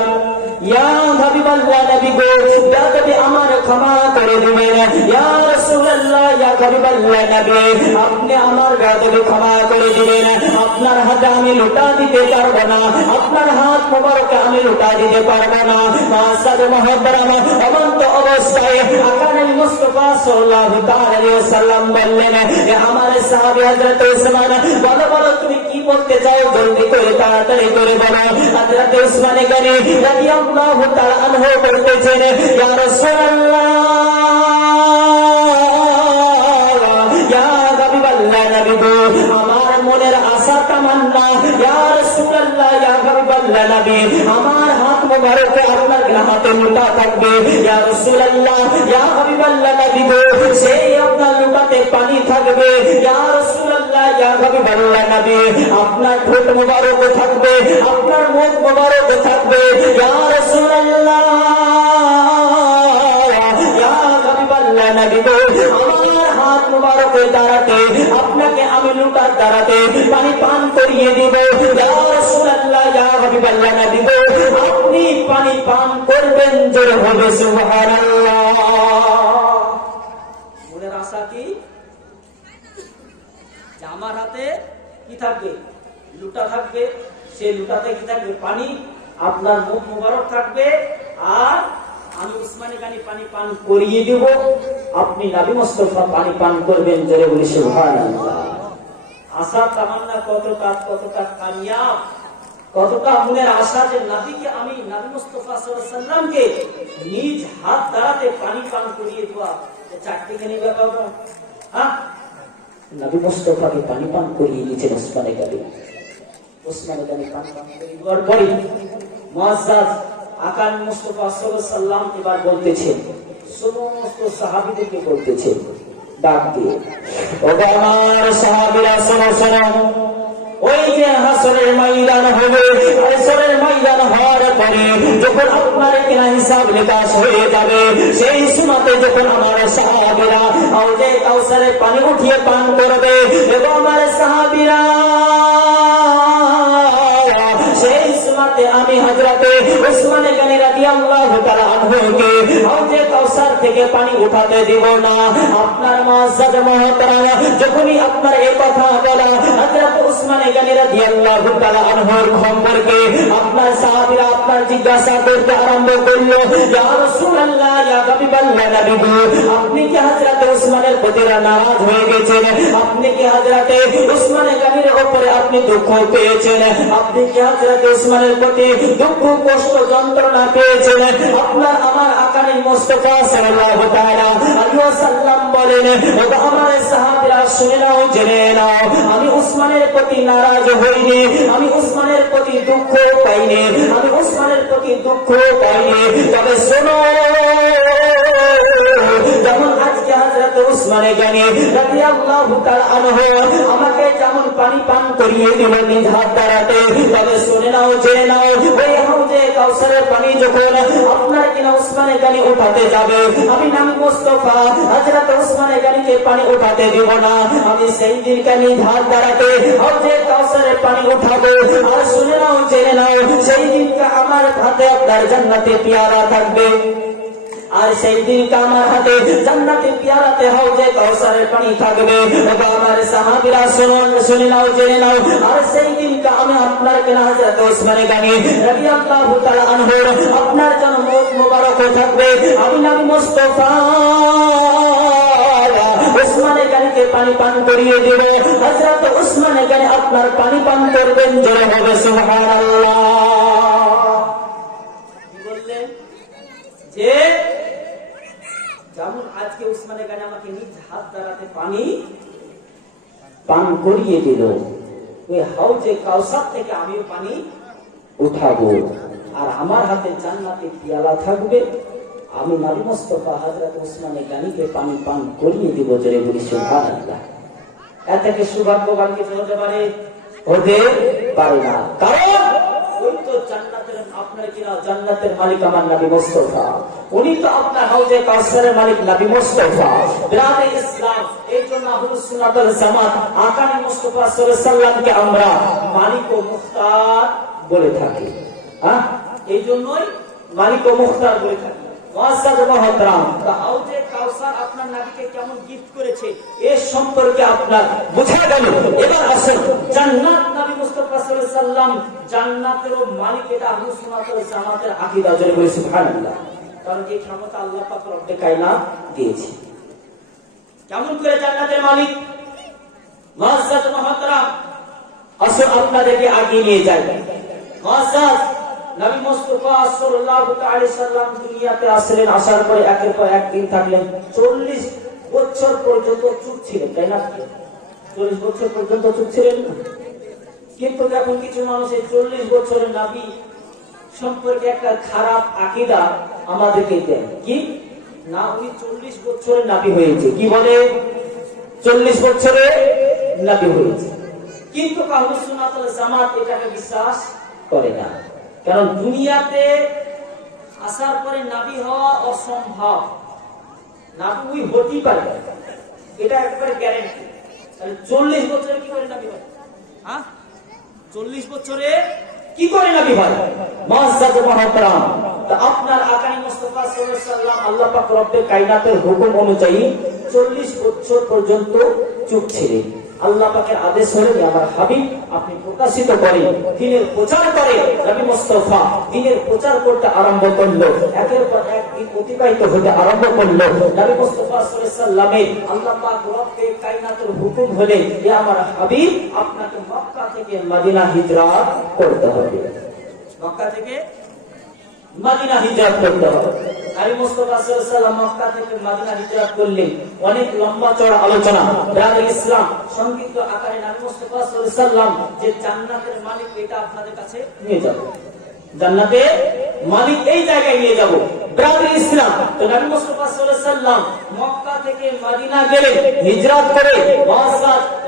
ইয়া হাবিবাল্লাহ, নবী গো, বেয়াদবি আমার ক্ষমা করে দিবেন। ইয়া রাসূলুল্লাহ, ইয়া হাবিবাল্লাহ, নবী, আপনি আমার বেয়াদবি ক্ষমা করে দিবেন। আপনার হাতে আমি লোটা দিতে পারবো না, আপনার হাত মোবারকে আমি লোটা দিতে পারবো না। মুআজ্জাজ মুহতারাম, অনন্ত অবস্থায় আকা নবী মুস্তাফা সাল্লাল্লাহু তাআলা আলাইহি ওয়াসাল্লাম বললেন, এ আমার সাহাবী হযরত উসমান, বলো বলো তুমি কি বলতে চাও, জলদি করে তাড়াতাড়ি করে বলো। হযরত উসমানে গানি রাদিয়াল্লাহু তাআলা আনহু বলতেছেন, ইয়া রাসূলুল্লাহ, ইয়া হাবিবাল্লাহ, নবী গো, ইয়া রাসূলুল্লাহ ইয়া হাবিবাল্লাহ নবী আমার হাত মোবারকে আপনার হাতে লোটা থাকবে ইয়া রাসূলুল্লাহ ইয়া হাবিবাল্লাহ নবী গো সেই আপনার লোটাতে পানি থাকবে ইয়া রাসূলুল্লাহ ইয়া হাবিবাল্লাহ নবী আপনার ঠোঁট মোবারক থাকবে আপনার মুখ মোবারক থাকবে ইয়া রাসূলুল্লাহ ইয়া হাবিবাল্লাহ নবী গো আমার হাত মোবারকের দ্বারাতে আপনাকে আমি লোটার দ্বারাতে পানি পান করিয়ে দেব ইয়া রাসূলুল্লাহ ইয়া হাবিবাল্লাহ নবী গো আপনি পানি পান করবেন জোরে হবে সুবহানাল্লাহ। মনের আশা কি যে আমার হাতে কি থাকবে লুটা থাকবে সেই লুটাতে কি থাকবে পানি আপনার মুখ মোবারক থাকবে আর আমি উসমানে গানি পানি পান করিয়ে দেব আপনি নবী মুস্তাফা পানি পান করবেন জোরে বলি সুবহানাল্লাহ। আশা তামান্না কতটা কামিয়াব কতটা মনের আশা যে নবীকে আমি নবী মুস্তাফা সাল্লাল্লাহু আলাইহি ওয়াসাল্লামকে নিজ হাত দ্বারাতে পানি পান করিয়ে দেওয়া চারটি খানি ব্যাপার হ্যাঁ নবী মুস্তাফাকে পানি পান করিয়ে দিয়েছেন উসমানে গানি পানি পান করিয়ে দেওয়ার পরে মুআজ্জাজ আকান মুস্তাফা সাল্লাল্লাহু আলাইহি ওয়াসাল্লাম এবার বলতেছেন সমস্ত সাহাবীদেরকে বলতেছেন ডাক দিয়ে ও আমার সাহাবীরা শোনো ওই যে হাসরের ময়দান হবে হাসরের ময়দান হওয়ার পরে যখন আপনার কিনা হিসাব নিকাশ হয়ে যাবে সেই সময়তে যখন আমার সাহাবীরা হাউজে কাউসারে পানি উঠিয়ে পান করবে এবং আমার সাহাবীরা সেই সময়তে আমি হযরতে উসমান গনি রাদিয়াল্লাহু তাআলা আনহুকে হাউজে কাউসার থেকে পানি উঠাতে দিব না। আপনার মুআজ্জাজ মুহতারাম যখনই আপনার এই কথা বলা হযরত উসমান গনি রাদিয়াল্লাহু তাআলা আনহুর সম্পর্কে আপনার সাহাবীরা আপনার জিজ্ঞাসা করতে আরম্ভ করলো ইয়া রাসূলুল্লাহ ইয়া হাবিবাল্লাহ নবী আপনি কি হযরত উসমানের প্রতি নারাজ হয়ে গেছেন আপনি কি হযরত উসমান গনির উপরে আপনি দুঃখ পেয়েছেন আপনি কি হযরত উসমানের প্রতি দুঃখ কষ্ট যন্ত্রণা পেয়েছেন আপনার আমার আকানি মুস্তাফা সাল্লাল্লাহু তাআলা আলাইহি ওয়াসাল্লাম বলেন ও আমার সাহাবীরা শুনে নাও জেনে নাও আমি উসমানের প্রতি নারাজ হইনি আমি উসমানের প্রতি দুঃখ পাইনি আমি উসমানের প্রতি দুঃখ পাইনি তবে শোনো যেমন আজকে হযরত উসমান গনি রাদিয়াল্লাহু তাআলা আনহু আমাকে যেমন পানি পান করিয়ে দিল নিজ হাত দ্বারাতে তবে শুনে নাও জেনে নাও ওই হাউজে কাউসারের পানি যখন আপনার কিনা উসমান গনি উঠাতে যাবে আমি নবী মুস্তাফা হযরত উসমান গনিকে পানি উঠাতে দিব না আমি সেই দিন কানি হাত দ্বারাতে হাউজে কাউসারের পানি উঠাবো আর শুনে নাও জেনে নাও সেই দিন আমার হাতে আপনার জান্নাতে পেয়ারা থাকবে আর সেই দিন আমার হাতে জান্নাতে পেয়ারাতে হাউজে কাউসারের পানি থাকবে আমার সাহাবীরা শুনে নাও জেনে নাও আর সেই দিন আমি আপনার কেনা হযরত উসমান গনি রাদিয়াল্লাহু তাআলা আনহু আপনার জন্য মুখ মোবারক থাকবে আমি নবী মুস্তাফা উসমান গনিকে পানি পান করিয়ে দেব হযরত উসমান গনি আপনার পানি পান করবেন জোরে হবে সুবহানাল্লাহ। কি বললেন যে যেমন আজকে উসমান গনি আমাকে নিজ হাত দ্বারাতে পানি পান করিয়ে দিল ওই হাউজে কাউসার থেকে আমি পানি উঠাবো আর আমার হাতে জান্নাতে পেয়ালা থাকবে আমি নবী মুস্তাফা হযরত উসমান গনিকে পানি পান করিয়ে দিব জোরে বলি সুবহানাল্লাহ। এর থেকে সৌভাগ্যবান কিছু হতে পারে না কারণ ওই তো জান্নাতের আপনার কিনা জান্নাতের মালিক আমার নবী মুস্তাফা উনি তো আপনার হাউজে কাউসারের মালিক নবী মুস্তাফা বিরাদে ইসলাম এই জন্য আহলুস সুন্নাত ওয়াল জামাত আকানি মুস্তাফা সাল্লাল্লাহু আলাইহি ওয়াসাল্লামকে আমরা মালিক ও মুখতার বলে থাকি হ্যাঁ এই জন্যই মালিক ও মুখতার বলে থাকি। মুআজ্জাজ মুহতারাম হাউজে কাউসার আপনার নবীকে কেমন গিফট করেছে এর সম্পর্কে আপনার বোঝা গেল। এবার আসেন জান্নাত নবী মুস্তাফা সাল্লাল্লাহু আলাইহি ওয়াসাল্লাম জান্নাতের মালিক এটা আহলুস সুন্নাত ওয়াল জামাতের আকীদা জোরে বলি সুবহানাল্লাহ। কারণ এই ক্ষমতা আল্লাহ পাক রব্বে কায়নাত দিয়েছে। কেমন করে জান্নাতের মালিক মুআজ্জাজ মুহতারাম আসলে আপনাদেরকে আগিয়ে নিয়ে যায়। মুআজ্জাজ নবী মুস্তাফা সাল্লাল্লাহু আলাইহি ওয়াসাল্লাম দুনিয়াতে আসলেন আসার পরে একের পর এক দিন থাকলেন 40 বছর পর্যন্ত চুপ ছিলেন তাই না 40 বছর পর্যন্ত চুপ ছিলেন কিন্তু দেখুন কিছু মানুষ এই 40 বছরের নবী সম্পর্কে একটা খারাপ আকীদা আমাদেরকে দেয়। কি না, উনি 40 বছরের নবী হয়েছে, কি বলে 40 বছরে নবী হয়েছে। কিন্তু আহলে সুন্নাত ওয়াল জামাত এটাকে বিশ্বাস করে না, কারণ দুনিয়াতে আসার পরে নবী হওয়া অসম্ভব। নবী হতেই পারে, এটা একবারে গ্যারান্টি। তাহলে 40 বছরে কি করে নবী হয়? 40 বছরে কি করে নবী হয়? মুআজ্জাজ মুহতারাম, তা আপনার আকাই মুস্তাফা সাল্লাল্লাহু আলাইহি ওয়াসাল্লাম আল্লাহ পাক রব্বুল কায়নাতের হুকুম অনুযায়ী 40 বছর পর্যন্ত চুপ ছিলেন। আল্লাহ পাকের আদেশ হলো যে আমার হাবিব আপনি প্রকাশিত করেন, দ্বীনের প্রচার করে। নবী মুস্তাফা দ্বীনের প্রচার করতে আরম্ভ করলো, একের পর এক দিন অতিবাহিত হতে আরম্ভ করলো। নবী মুস্তাফা সাল্লাল্লাহু আলাইহি ওয়াসাল্লামের আল্লাহ পাক রব্বুল কায়নাতের হুকুম হলে যে আমার হাবিব আপনাকে মক্কা থেকে মদিনা হিজরত করতে হবে, মক্কা থেকে মদিনা হিজরত করতে হবে। নবী মুস্তাফা সাল্লাল্লাহু আলাইহি ওয়াসাল্লাম মক্কা থেকে মদিনা হিজরত করলেন। অনেক লম্বা চড়া আলোচনা, ব্রাদার ইসলাম সংক্ষিপ্ত আকারে নবী মুস্তাফা সাল্লাল্লাহু আলাইহি ওয়াসাল্লাম যে জান্নাতের মালিক এটা আপনাদের কাছে নিয়ে যাব, জান্নাতের মালিক এই জায়গায় নিয়ে যাব ব্রাদার ইসলাম। তো নবী মুস্তাফা সাল্লাল্লাহু আলাইহি ওয়াসাল্লাম মক্কা থেকে মদিনা গেলেন হিজরত করে।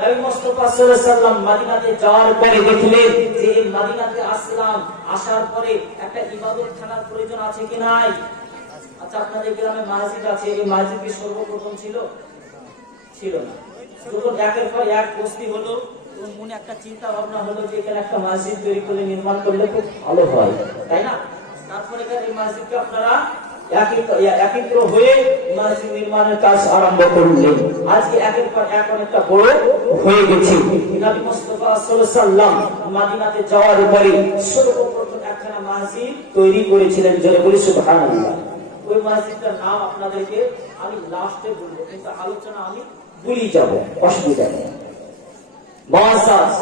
নবী মুস্তাফা সাল্লাল্লাহু আলাইহি ওয়াসাল্লাম মদিনাতে যাওয়ার পরে দেখলেন যে এই মদিনাতে আসলাম, আসার পরে একটা ইবাদতখানার প্রয়োজন আছে কি নাই? আচ্ছা, আপনাদের গ্রামে মসজিদ আছে, এই মসজিদ কি সর্বপ্রথম ছিল? ছিল না। যখন একের পর এক বস্তি হলো, তখন মনে একটা চিন্তা ভাবনা হলো যে এখানে একটা মসজিদ তৈরি করে নির্মাণ করলে খুব ভালো হয়, তাই না? তারপরে এই মসজিদকে আপনারা একত্র হয়ে মসজিদ নির্মাণের কাজ আরম্ভ করলেন। আজকে একের পর এক অনেকটা বড় হয়ে গেছে। নবী মুস্তাফা সাল্লাল্লাহু আলাইহি ওয়াসাল্লাম মদিনাতে যাওয়ার পরে সর্বপ্রথম একখানা মসজিদ তৈরি করেছিলেন, জোরে বলি সুবহানাল্লাহ। ওই মসজিদটার নাম আপনাদেরকে আমি লাস্টে বলবো, কিন্তু আলোচনা আমি ভুলে যাব, অসুবিধা নেই। মুআজ্জাজ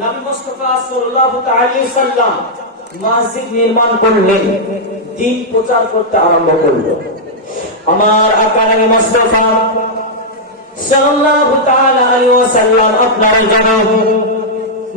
নবী মুস্তাফা সাল্লাল্লাহু আলাইহি ওয়াসাল্লাম মসজিদ নির্মাণ করলেন, দ্বীন প্রচার করতে আরম্ভ করলো। আমার আকা নবী মুস্তাফা সাল্লাল্লাহু তাআলা আলাইহি ওয়াসাল্লাম আপনার জনাব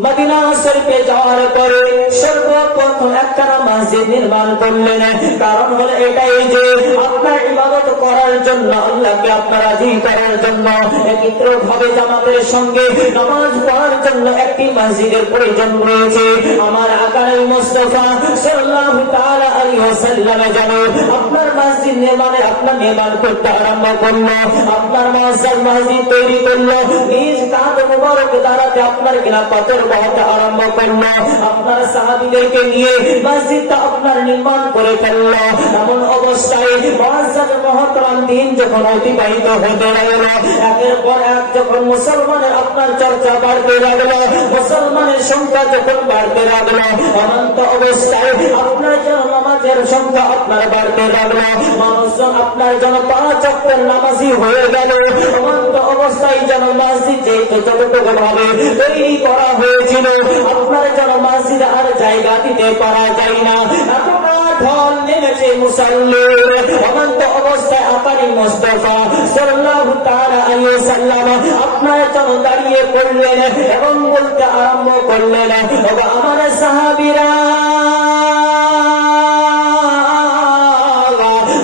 মদিনা শরীফে যাওয়ার পরে সর্বপ্রথম একখানা মসজিদ নির্মাণ করলেন। কারণ হলো এটাই যে আপনার ইবাদত করার জন্য, আল্লাহকে আপনার রাজি করার জন্য, একত্রভাবে জামাতের সঙ্গে নামাজ পড়ার জন্য একটি মসজিদের প্রয়োজন রয়েছে। আমার আকা নবী মুস্তাফা সাল্লাল্লাহু তাআলা আলাইহি ওয়াসাল্লাম যেন আপনার মসজিদ নির্মাণ করতে আরম্ভ করলো। আপনার মসজিদ তৈরি করলো, নিজ কাঁধ মুবারক দ্বারাতে আপনার কিনা পাথর বহাতে আরম্ভ করলো। আপনার সাহাবীদেরকে নিয়ে মসজিদটা আপনার নির্মাণ করে ফেললো। এমন অবস্থায় মুআজ্জাজ মুহতারাম দিন যখন অতিবাহিত হতে লাগলো, একের পর এক যখন মুসলমানের আপনার চর্চা বাড়তে লাগলো, মুসলমানের সংখ্যা যখন বাড়তে লাগলো, অনন্ত অবস্থায় আপনার যেন নামাজের সংখ্যা আপনার বাড়তে লাগলো, মানুষজন আপনার যেন 5 ওয়াক্তের নামাজি হয়ে গেল। অনন্ত অবস্থায় যেন মসজিদ যেহেতু যতটুকু ভাবে তৈরি করা হয়েছিল, আপনার যেন মসজিদে আর জায়গা দিতে পারা যায় না, এতটা ঢল নেমেছে মুসল্লির। অনন্ত অবস্থায় আকা নবী মুস্তাফা সাল্লাল্লাহু তাআলা আলাইহি ওয়াসাল্লাম আপনার যেন দাঁড়িয়ে পড়লেন এবং বলতে আরম্ভ করলেন, ওগো আমার সাহাবীরা,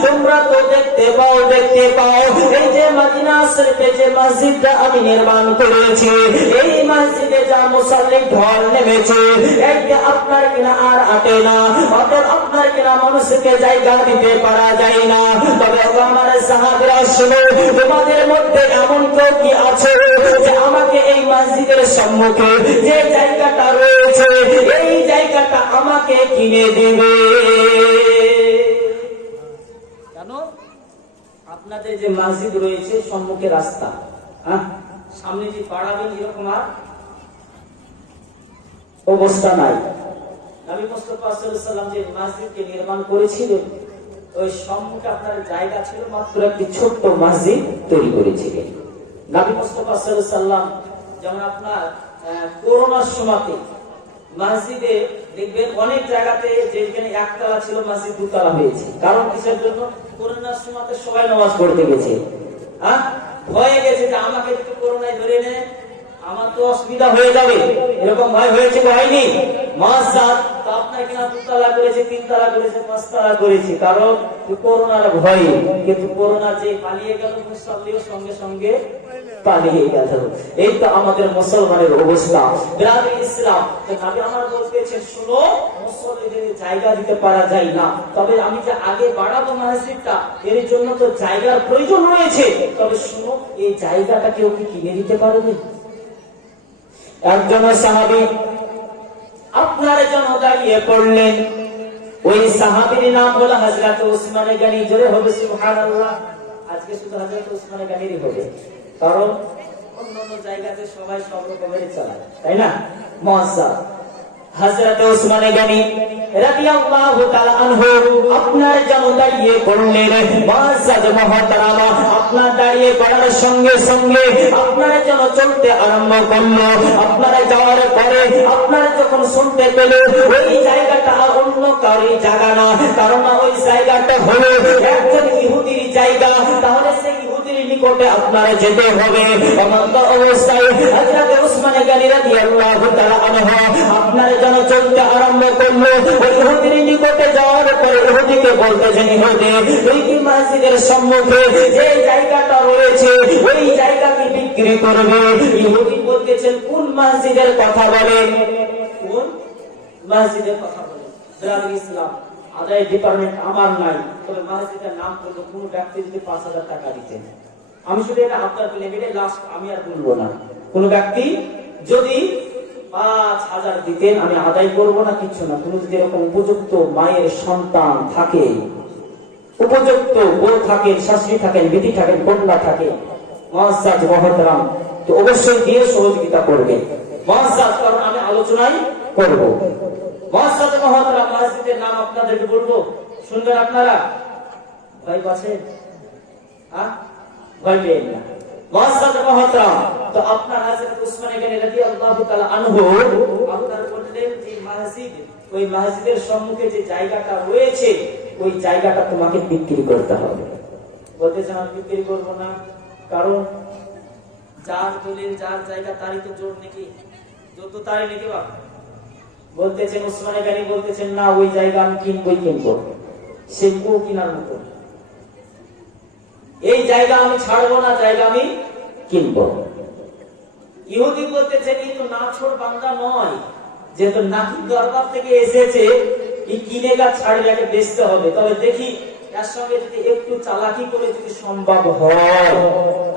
তোমরা তো দেখতে পাও এই যে মদিনা শরীফে যে মসজিদটা আমি নির্মাণ করেছি, এই মসজিদে যা মুসল্লি ঢল নেমেছে, একে আপনার কিনা আর আটে না, অতএব আপনার কিনা মানুষকে জায়গা দিতে পারা যায় না। তবে আমার সাহাবীরা শুনো, তোমাদের মধ্যে এমন কেউ কি আছে যে আমাকে এই মসজিদের সম্মুখে যে জায়গাটা রয়েছে, এই জায়গাটা আমাকে কিনে দিবে? আপনাদের যে মসজিদ রয়েছে সম্মুখে রাস্তা, সামনে যে পাড়াবেন এরকম আর অবস্থা নাই। নবী মুস্তাফা সাল্লাল্লাহু আলাইহি ওয়াসাল্লাম যে মসজিদকে নির্মাণ করেছিলেন, ওই সম্মুখে আপনার জায়গা ছিল মাত্র একটি ছোট্ট মসজিদ তৈরি করেছিলেন। নবী মুস্তাফা সাল্লাল্লাহু আলাইহি ওয়াসাল্লাম যেমন আপনার করোনার সময়তে মসজিদে দেখবেন অনেক জায়গাতে যেখানে একতলা ছিল মসজিদ দুতলা হয়েছে। কারণ কিসের জন্য? করোনার সময়তে সবাই নামাজ পড়তে গেছে, ভয়ে গেছে যে আমাকে যদি করোনায় ধরে নেয় আমার তো অসুবিধা হয়ে যাবে, এরকম ভয় হয়েছে কি হয়নি? মাসাদ তো আপনার কিনা 2 তালা করেছে, 3 তালা করেছে, 5 তালা করেছে, কারণ করোনার ভয়ে। কিন্তু করোনা যে পালিয়ে গেল, মুসল্লিও সঙ্গে সঙ্গে পালিয়ে গেল। এই তো আমাদের মুসলমানের অবস্থা। বিরাদে ইসলাম, তো নবী আমার বলতেছেন, শুনো, মুসল্লিদের জায়গা দিতে পারা যায় না, তবে আমি যে আগে বাড়াবো মসজিদটা, এর জন্য তো জায়গার প্রয়োজন রয়েছে। তবে শুনো, এই জায়গাটা কেউ কি কিনে দিতে পারবে? একজন সাহাবী আপনার জন্য দাঁড়িয়ে পড়লেন। ওই সাহাবীর নাম হলো হযরত উসমান গনি। জোরে হবে সুবহানাল্লাহ। আজকে শুধু হযরত উসমান গনিরই হবে, কারণ অন্যান্য জায়গাতে সবাই সব রকমের চালায়, তাই না? মুআজ্জাব হযরত উসমান গনি রাদিয়াল্লাহু তাআলা আনহু আপনার জন্য দাঁড়িয়ে পড়লেন। মুআজ্জাব মুহতারামা, আপনার দাঁড়িয়ে পড়ার সঙ্গে সঙ্গে আপনার জন্য চলতে আরম্ভ করলো। আপনারা যাওয়ার পরে আপনারা যখন শুনতে পেলে ওই জায়গাটা আর অন্য কারোর জায়গা না, কারণ ওই জায়গাটা হলো একজন ইহুদির জায়গা, তাহলে সেই ইহুদির নিকটে আপনারা যেতে হবে। এমন অবস্থায় হযরত উসমান গনি রাদিয়াল্লাহু তাআলা আনহু আপনার জন্য চলতে আরম্ভ করলো। ওই ইহুদির নিকটে যাওয়ার পরে ইহুদিকে বলতেছেন, ইহুদি, তুই কি মসজিদের সম্মুখে যে জায়গাটা রয়েছে ওই জায়গাকে বিক্রি করবে? ইহুদি বলতেছেন, কোন মসজিদের কথা বলেন? কোন মসজিদের কথা বলেন? বিরাদে ইসলাম, আদায় ডিপার্টমেন্ট আমার নাই, তবে মসজিদের নাম করবো। কোন ব্যক্তি যদি 5,000 টাকা দিতেন, আমি শুধু এটা আপনার পেলে মেরে লাস্ট, আমি আর বলবো না। কোন ব্যক্তি যদি 5,000 দিতেন, আমি আদায় করবো না, কিছু না। তুমি যদি এরকম উপযুক্ত মায়ের সন্তান থাকে, উপযুক্ত বউ থাকেন, শাশুড়ি থাকেন, বিটি থাকেন, কন্যা থাকে, মুআজ্জাজ মুহতারাম, তো অবশ্যই দিয়ে সহযোগিতা করবে। মুআজ্জাজ, কারণ আমি আলোচনায় করব। মুআজ্জাজ মুহতারাম, মসজিদের নাম আপনাদেরকে বলবো, শুনবেন আপনারা? ভয় পাচ্ছেন? ভয় পেয়েন না। মুআজ্জাজ মুহতারাম, তো আপনার হযরত উসমান গনি রাদিয়াল্লাহু তাআলা আনহু আপনার বললেন যে মসজিদ, ওই মসজিদের সম্মুখে যে জায়গাটা রয়েছে ওই জায়গাটা তোমাকে বিক্রি করতে হবে। বলতেছেন, আমি বিক্রি করবো না, কারণ যার দলিল যার জায়গা তারই তো জোর নাকি, যত তারই নাকি বাবা। বলতেছেন উসমান গনি বলতেছেন, না, ওই জায়গা আমি কিনবো, সে কো কিনার মতো। এই জায়গা আমি ছাড়বো না, জায়গা আমি কিনবো। ইহুদি বলতেছেন, এই তো নাছোড় বান্দা নয়, যেহেতু নাকি দরবার থেকে এসেছে, এই কিনে গা ছাড়বে, আগে বেচতে হবে। তবে দেখি এর সঙ্গে যদি একটু চালাকি করে যদি সম্ভব হয়,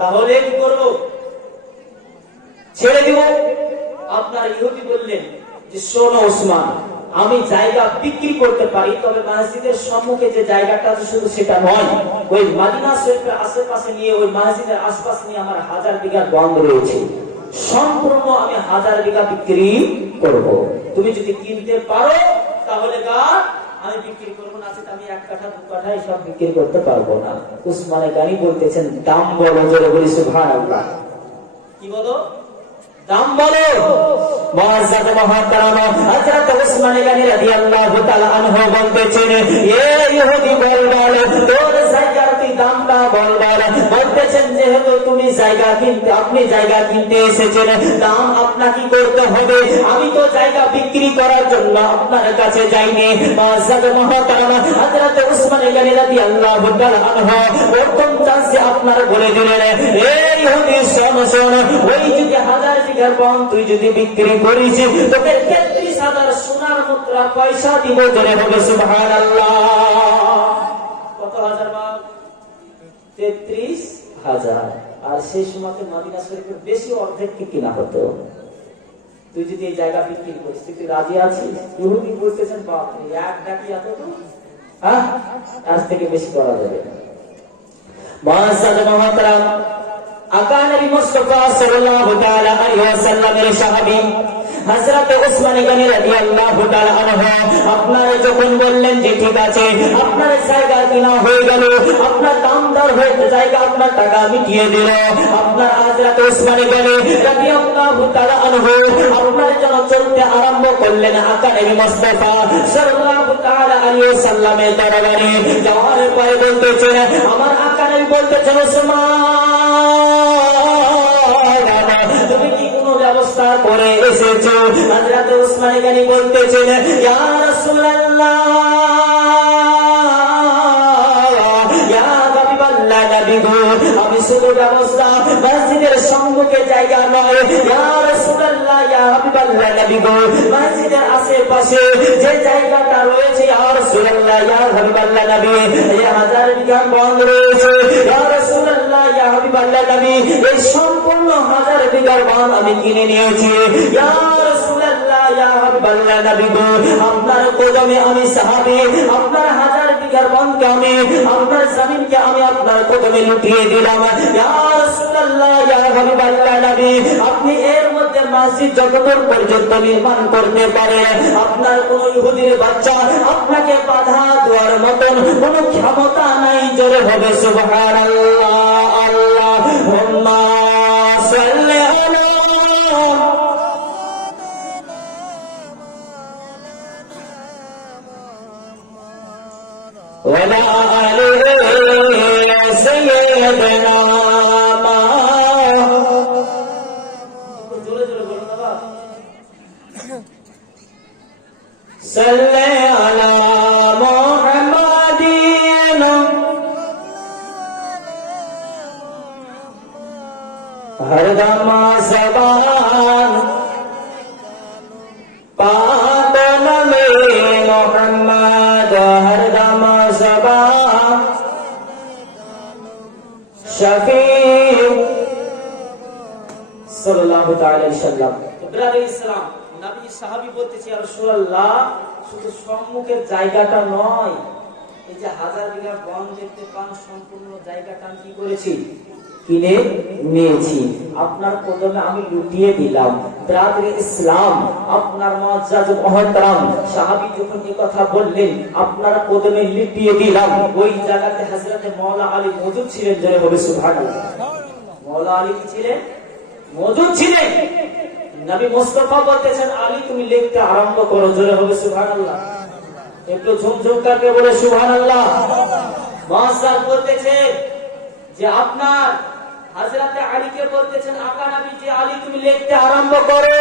তাহলে কি করবো? ছেড়ে দিব। আপনার ইহুদি বললেন যে, শোনো উসমান, আমি জায়গা বিক্রি করতে পারি, তবে মসজিদের সম্মুখে যে জায়গাটা আছে শুধু সেটা নয়, ওই মদিনা শরীফের আশেপাশে নিয়ে, ওই মসজিদের আশপাশ নিয়ে আমার 1000 বিঘা বন্ধ রয়েছে, সম্পূর্ণ আমি 1000 বিঘা বিক্রি করব। তুমি যদি কিনতে পারো তাহলে আমি বিক্রি করবো না, আমি 1 কাঠা 2 কাঠা এসব বিক্রি করতে পারবো না। উসমান গনি বলতেছেন, দাম বলো। জোরে বলি সুবহানাল্লাহ। কি বলো? দাম বলো। মুআজ্জাজ মুহতারামা, হযরত উসমান গনি রাদিয়াল্লাহু তাআলা আনহু বলতেছেন, এ ইহুদি বল, তোর জায়গার তুই দামটা বল। বলতেছেন, যেহেতু তুমি জায়গা কিনতে, আপনি জায়গা কিনতে এসেছেন, দাম আপনাকে করতে হবে। আমি তো জায়গা বিক্রি করার জন্য আপনার কাছে যাইনি। মুআজ্জাজ মুহতারামা, হযরত উসমান গনি রাদিয়াল্লাহু তাআলা আনহু প্রথম চান্সে আপনার বলে দিলেন, এ ইহুদি শোন, ওই যদি 1000 বিঘার বন তুই যদি বিক্রি করিস, তোকে 33,000 সোনার মুদ্রা পয়সা দিব। জোরে বলে সুবহানাল্লাহ। কত হাজার? 33,000। আর সেই সময়তে মদিনা শরীফের বেশি অর্ধেক কি কিনা হতো। তুই যদি এই জায়গা বিক্রি করিস, তুই রাজি আছিস? ইহুদি বলতেছেন, বাপরে, এক ডাকি এত তো, আজ থেকে বেশি করা যাবে না। মুআজ্জাজ মুহতারাম, আকা নবী মুস্তাফা সাল্লাল্লাহু তাআলা আলাইহি ওয়াসাল্লামের সাহাবী হযরত উসমান গনি রাদিয়াল্লাহু তাআলা আনহু আপনারা যখন বললেন যে ঠিক আছে, আপনার জায়গা কিনা হয়ে গেল, আপনার দাম দর হয়ে জায়গা আপনার টাকা মিটিয়ে দিল, আপনার হযরত উসমান গনি রাদিয়াল্লাহু তাআলা আনহু আপনার জন্য চলতে আরম্ভ করলেন আকা নবী মুস্তাফা সাল্লাল্লাহু তাআলা আলাইহি ওয়াসাল্লামের দরবারে। যাওয়ার পরে বলতেছেন, আমার আকা নবী বলতেছেন, উসমান, তুমি কি কোনো ব্যবস্থা করে এসেছো। হযরত উসমান গনি বলতেছেন, ইয়া রাসূলুল্লাহ, আমি শুধু ব্যবস্থা মসজিদের সম্মুখে জায়গা নয়, ইয়া রাসূলুল্লাহ, ইয়া হাবিবাল্লাহ নবী গো, মসজিদের আশেপাশে যে জায়গাটা রয়েছে, ইয়া রাসূলুল্লাহ, ইয়া হাবিবাল্লাহ নবী, এই 1000 বিঘা বন রয়েছে, ইয়া রাসূলুল্লাহ, ইয়া হাবিবাল্লাহ নবী, এই সম্পূর্ণ 1000 বিঘা বন আমি কিনে নিয়েছি। ইয়া রাসূলুল্লাহ, ইয়া হাবিবাল্লাহ নবী গো, আপনার কদমে আমি সাহাবী, আপনার 1000 বিঘা বনকে আমি, আপনার জমিনকে আমি আপনার কদমে লুটিয়ে দিলাম। ইয়া রাসূলুল্লাহ, ইয়া হাবিবাল্লাহ নবী, আপনি এর মধ্যে মসজিদ যতদূর পর্যন্ত নির্মাণ করতে পারেন, আপনার কোন ইহুদির বাচ্চা আপনাকে বাধা দেওয়ার মতন কোন ক্ষমতা নাই। জোরে হবে সুবহানাল্লাহ। আল্লাহুম্মা সাল্লি আলা ওয়ালা আলি সাইয়্যিদিনা। জোরে জোরে বলুন বাবা। সাল্লি আলা মুহাম্মাদিন হরদম জবান পাক নামে মুহাম্মদ, হরদম জবান শফি সাল্লাল্লাহু তাআলা আলাইহি ওয়াসাল্লাম। ইব্রাহিম ইসলাম নবী সাহাবী বলতেছে, ইয়া রাসূলুল্লাহ, শুধু সম্মুখের জায়গাটা নয়, এই যে 1000 বিঘা বন দেখতে পান, সম্পূর্ণ জায়গাটা আমি কি করেছি? কিনে নিয়েছি, আপনার কদমে আমি লুটিয়ে দিলাম। ব্রাদার ইসলাম, আপনার মুআজ্জাজ মুহতারাম সাহাবী যখন এই কথা বললেন, আপনার কদমে লুটিয়ে দিলাম, ওই জায়গাতে হযরত মাওলা আলী মওজুদ ছিলেন। জোরে হবে সুবহানাল্লাহ। মাওলা আলী কি ছিলেন? মওজুদ ছিলেন। নবী মুস্তাফা বলতেছেন, আলী তুমি লিখতে আরম্ভ করো। জোরে হবে সুবহানাল্লাহ। একটু ঝুমঝুম করকে বলে সুবহানাল্লাহ। মুআজ্জাজ বলতেছেন যে আপনার হযরত আলীকে বলতেছেন, আকা নবী যে আলী তুমি লিখতে আরম্ভ করো।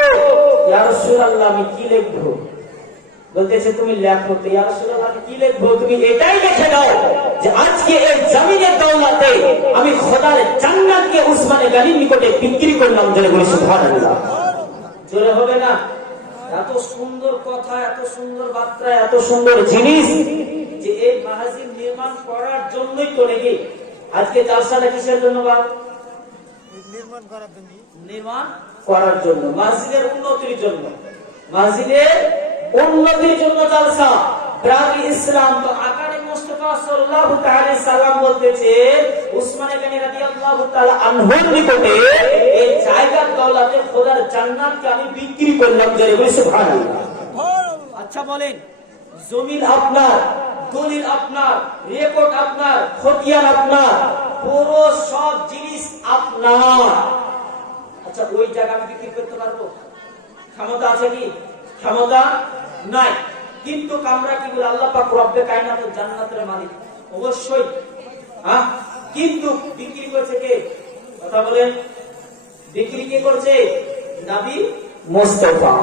ইয়া রাসূলুল্লাহ, আমি কি লিখবো? বলতেছে তুমি লেখো। তো ইয়া রাসূলুল্লাহ, আমি কি লিখবো? তুমি এটাই লিখে দাও যে আজকে এই জমিনের দৌলতে আমি খোদার জান্নাতকে উসমান গনির নিকটে বিক্রি করলাম। জোরে বলে সুবহানাল্লাহ। জোরে হবে না? এত সুন্দর কথা, এত সুন্দর বার্তা, এত সুন্দর জিনিস, যে এই মাহফিল নির্মাণ করার জন্যই তো নাকি আজকে জালসাটা কিসের জন্য? নির্মাণ করার জন্য, নির্মাণ করার জন্য, মসজিদের উন্নতির জন্য, মসজিদের উন্নতির জন্য জালসা। ব্রাদার ইসলাম, তো আকারে মুস্তাফা সাল্লাল্লাহু তাআলা আলাইহি সাল্লাম বলতেছে, উসমান গনি রাদিয়াল্লাহু তাআলা আনহুর নিকটে এই জায়গা দৌলতে খোদার জান্নাতকে আমি বিক্রি করলাম। জোরে বলি সুবহানাল্লাহ। আচ্ছা বলেন, জমিন আপনার, দলিল আপনার, রেকর্ড আপনার, খতিয়ান আপনার, পুরো সব জিনিস আপনার। আচ্ছা, ওই জায়গা আমি বিক্রি করতে পারবো? ক্ষমতা আছে কি? ক্ষমতা নাই। কিন্তু আমরা কি বলি, আল্লাহ পাক রব্বে কায়নাত জান্নাতের মালিক, অবশ্যই। হ্যাঁ, কিন্তু বিক্রি করছে কে? কথা বলেন, বিক্রি কে করছে? নবী মুস্তাফা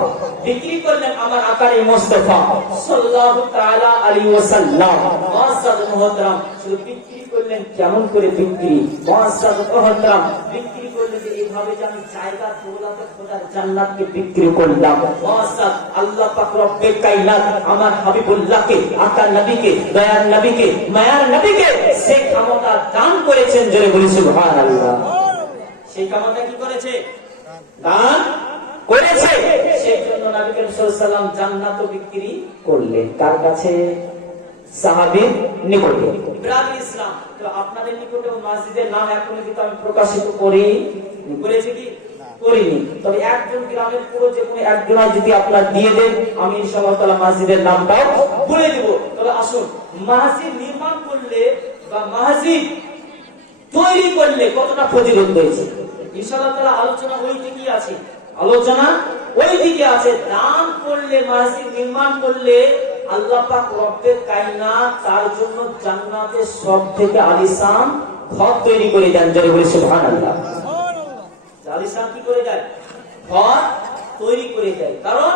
বিক্রি করলেন আমার আকারে মুস্তাফা সাল্লাল্লাহু তাআলা আলাইহি ওয়াসাল্লাম। মুআজ্জাজ মুহতারাম, শুধু বিক্রি করলেন। কেমন করে বিক্রি? মুআজ্জাজ মুহতারাম বিক্রি করলেন যে এইভাবে যে আমি জায়গা দৌলতে খোদার জান্নাতকে বিক্রি করলাম। মুআজ্জাজ আল্লাহ পাক রব্বে কায়নাত আমার হাবিবুল্লাহকে, আকা নবীকে, দয়ার নবীকে, মায়ার নবীকে সেই ক্ষমতা দান করেছেন। জোরে বলি সুবহানাল্লাহ। সেই ক্ষমতা কি করেছে? দান করেছে। সেই জন্য নবী করিম সাল্লাল্লাহু আলাইহি ওয়াসাল্লাম জান্নাত বিক্রি করলেন। কার কাছে? সাহাবীর নিকটে। ব্রাদার ইসলাম, তো আপনাদের নিকটে মসজিদের নাম এখনো কিন্তু আমি প্রকাশিত করেছি কি করিনি। তবে একজন গ্রামের পুরো যে কোনো একজন যদি আপনারা দিয়ে দেন, আমি ইনশাআল্লাহ তাআলা মসজিদের নামটাও বলে দেব। তবে আসুন, মসজিদ নির্মাণ করলে বা মসজিদ তৈরি করলে কতটা ফজিলত রয়েছে, ইনশাআল্লাহ তাআলা আলোচনা ওই দিকেই আছে। আলোচনা ওই দিকে আছে। দান করলে, মসজিদ নির্মাণ করলে আল্লাহ পাক রব্বে কায়নাত তার জন্য জান্নাতের সবথেকে আলিশান ঘর তৈরি করে দেন। জোরে বলে সুবহানাল্লাহ। আলিশান কি করে দেন? ঘর তৈরি করে দেয়। কারণ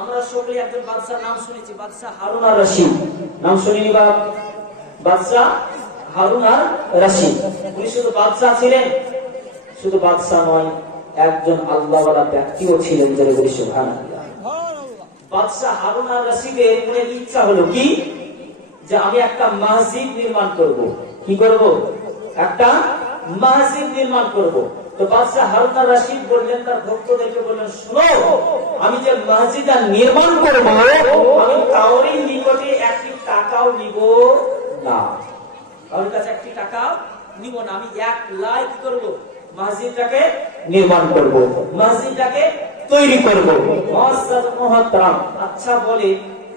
আমরা সকলে একজন বাদশার নাম শুনেছি, বাদশাহ হারুন আর রশিদ। নাম শুনিনি বাপ? বাদশাহ হারুন আর রশিদ। উনি শুধু বাদশাহ ছিলেন, শুধু বাদশাহ নয়, একজন আল্লাহওয়ালা ব্যক্তিও ছিলেন। যারা বলি সুবহানাল্লাহ। বাদশাহ হারুন আর রশিদের মনে ইচ্ছা হলো কি, যে আমি একটা মসজিদ নির্মাণ করব। কি করব? একটা মসজিদ নির্মাণ করব। তো বাদশাহ হারুন আর রশিদ বললেন তার ভক্তদেরকে, বললেন শোনো, আমি যে মসজিদটা নির্মাণ করব, আমি কাউরির নিকটে একটি টাকাও নিব না। কারোর কাছে একটি টাকা নিব না। আমি একলাই কি করব? মসজিদটাকে নির্মাণ করব, মসজিদটাকে তৈরি করব। মহতরম, আচ্ছা বলে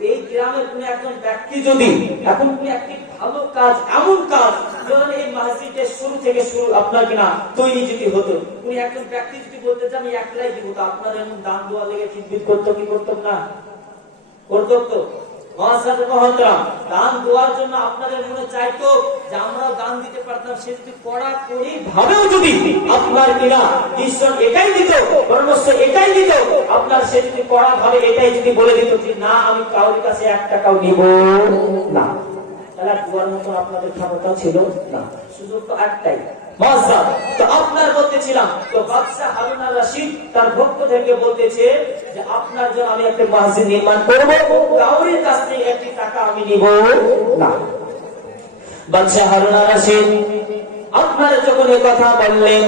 এই গ্রামের কোন একজন ব্যক্তি যদি এখন কোন একটি ভালো কাজ, এমন কাজ ধরেন এই মসজিদের শুরু থেকে শুরু আপনার কিনা তৈরি যদি হতো, কোন একজন ব্যক্তি যদি বলতে যে আমি একলাই দিব, তো আপনার এমন দান দোয়া লেগে চিন্তিত করতো কি করতো না? করতো তো। দান দেওয়ার জন্য আপনাদের মনে চাইতো যে আমরাও দান দিতে পারতাম। সে যদি কড়াকড়ি ভাবেও যদি আপনার কিনা ডিসিশন এটাই দিত, পরামর্শ এটাই দিত আপনার, সে যদি কড়া ভাবে এটাই যদি বলে দিত যে না আমি কাউরির কাছে 1 টাকাও নিব না, তাহলে দুয়ার মতো আপনাদের ক্ষমতা ছিল না। সুযোগ তো একটাই, মসজিদ। তো আপনার মধ্যে ছিলাম। তো বাদশাহ হারুন আর রশিদ তার ভক্তদেরকে বলতেছে যে আপনার জন্য আমি একটা মসজিদ নির্মাণ করব, কাউরির কাছ থেকে 1 টাকা আমি নিব না। বাদশাহ হারুন আর রশিদ আপনারা যখন এই কথা বললেন,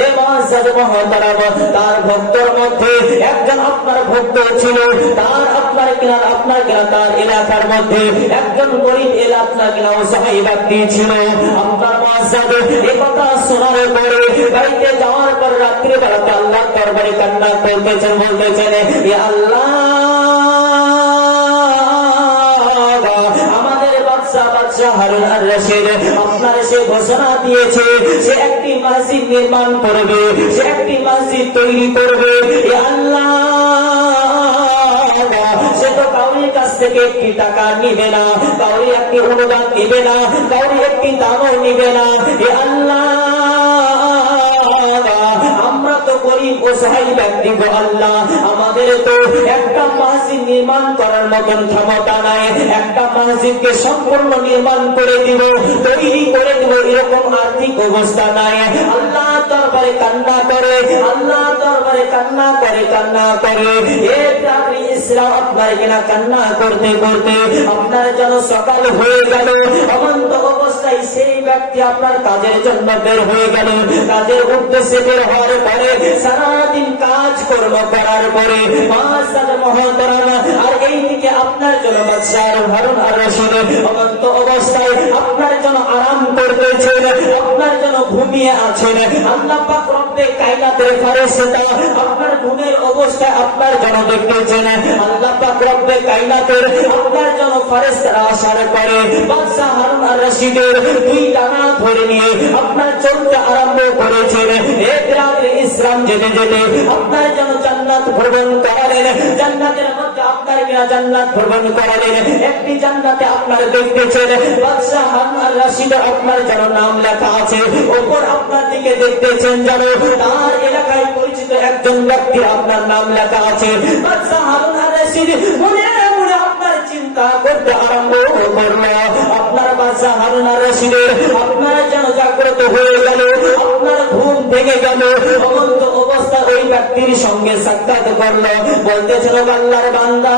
এ মুআজ্জাজ মুহতারাম, তার ভক্তর মধ্যে একজন আপনার ভক্ত ছিল, তার আপনার কিনা তার এলাকার মধ্যে একজন গরীব আপনার কিনা অসহায় ব্যক্তি ছিল। আপনার মুআজ্জাজ এই কথা শোনার পরে বাড়িতে যাওয়ার পর রাত্রি বেলাতে আল্লাহর দরবারে কান্না করতেছেন, বলতেছেন এ আল্লাহ, বাদশাহ হারুন আর রশিদ আপনার সে ঘোষণা দিয়েছে সে একটি মসজিদ নির্মাণ করবে, সে একটি মসজিদ তৈরি করবে। এ আল্লাহ, সে তো কাউরির কাছ থেকে 1 টাকা নিবে না, কাউরি একটি অনুদান নিবে না, কাউরি একটি দামও নিবে না। এ আল্লাহ, আমরা তো গরিব অসহায় ব্যক্তি গো আল্লাহ, আমাদের তো একটা মসজিদ নির্মাণ করার মতন ক্ষমতা নাই, একটা মসজিদকে সম্পূর্ণ নির্মাণ করে দিব, তৈরি করে দিব, এরকম আর্থিক অবস্থা নাই। আল্লাহ দরবারে কান্না করে, আল্লাহ দরবারে কান্না করে, কান্না করে। এ প্রাণী ইসলাম আপনার কিনা কান্না করতে করতে আপনার যেন সকাল হয়ে গেল। অনন্ত অবস্থায় সেই ব্যক্তি আপনার কাজের জন্য বের হয়ে গেল। কাজের উদ্দেশ্যে বের হওয়ার পরে সারাদিন কাজ কর্ম করার পরে মুআজ্জাজ মুহতারাম, আর এইদিকে আপনার জন্য বাদশাহ হারুন আর রশিদ অনন্ত অবস্থায় আপনার জন্য আরাম করতেছেন, আপনার জন্য ঘুমিয়ে আছেন। আল্লাহ পাক রব্বে কায়নাতের ফেরেশতা আপনার ঘুমের অবস্থায় আপনার জন্য দেখতেছেন। আল্লাহ পাক রব্বে কায়নাতের আপনার জন্য ফেরেশতারা আসার পরে বাদশাহ হারুন আর রশিদের 2 ডানা ধরে নিয়ে আপনার চলতে আরম্ভ করেছেন। এ প্রাণী ইসলাম যেতে যেতে আপনার জন্য জান্নাত ভ্রমণ করালেন, জান্নাতের মধ্যে আপনার কিনা জান্নাত ভ্রমণ করালেন। একটি জান্নাতে আপনার দেখতেছেন বাদশাহ হারুন আর রশিদ আপনার জন্য নাম লেখা আছে, ওপর আপনার দিকে দেখতেছেন যেন তার এলাকায় পরিচিত একজন ব্যক্তির আপনার নাম লেখা আছে। বাদশাহ হারুন আর রশিদ মনে মনে আপনার চিন্তা করতে আরম্ভ করল। আপনার বাদশাহ হারুন আর রশিদের আপনার যেন জাগ্রত হয়ে গেল, আপনার ঘুম ভেঙে গেল। অনন্ত অবস্থা ওই ব্যক্তির সঙ্গে সাক্ষাৎ করল, বলতেছিল আল্লাহর বান্দা,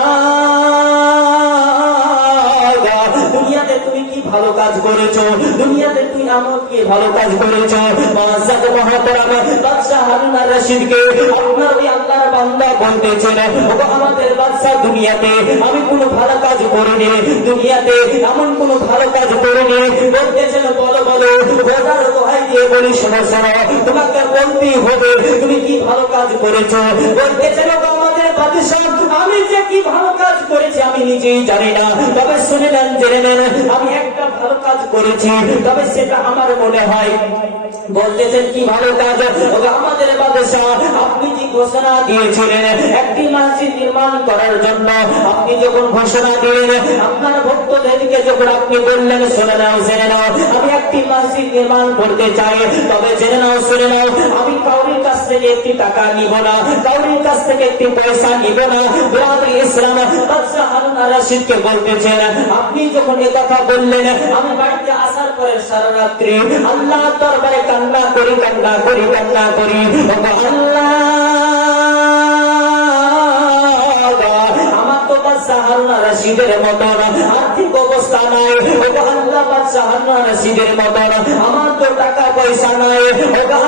দুনিয়াতে তুমি কি ভালো কাজ করেছো, দুনিয়াতে তুই আমার কি ভালো কাজ করেছো। মুআজ্জাজ মুহতারাম বাদশাহ হারুন আর রশিদকে আপনার ওই আল্লাহর বান্দা বলতেছেন, ওগো আমাদের বাদশাহ, দুনিয়াতে আমি কোনো ভালো কাজ করিনি, দুনিয়াতে এমন কোনো ভালো কাজ করিনি। বলতেছেন বলো বলো, খোদার দোহাই দিয়ে বলি শোনো শোনো, তোমাকে বলতেই হবে তুমি কি ভালো কাজ করেছো। বলতেছেন ওগো আমাদের বাদশাহ, আমি যে কি ভালো কাজ করেছি আমি নিজেই জানি না, তবে শুনে নেন, জেনে নেন, আমি একটা ভালো কাজ করেছি, তবে সেটা আমার মনে হয়। বলতেছেন কি ভালো কাজ? আমাদের বাদশাহ আপনি যে ঘোষণা দিয়েছিলেন একটি মসজিদ নির্মাণ করার জন্য। আপনি যখন ঘোষণা দিলেন, আপনার ভক্তদেরকে যখন আপনি বললেন, শুনে নাও জেনে নাও, আমি একটি মসজিদ নির্মাণ করতে চাই, তবে জেনে নাও শুনে নাও, আমি কাউরির কাছ থেকে একটি টাকা নিব না, কাউরির কাছ থেকে একটি পয়সা নিব না। বিরাদরি ইসলাম বাদশাহ হারুন আর রশিদকে বলতেছেন, আপনি যখন এ কথা বললেন, আমি বাড়িতে আসার পরে সারা রাত্রি আল্লাহর দরবারে কান্না করি, কান্না করি, কান্না করি। আল্লাহ, আমার তো বাদশাহ হারুন আর রশিদের মতন আর্থিক অবস্থা নাই, আল্লাহ বাদশাহ হারুন আর রশিদের মতন আমার তো টাকা পয়সা নাই,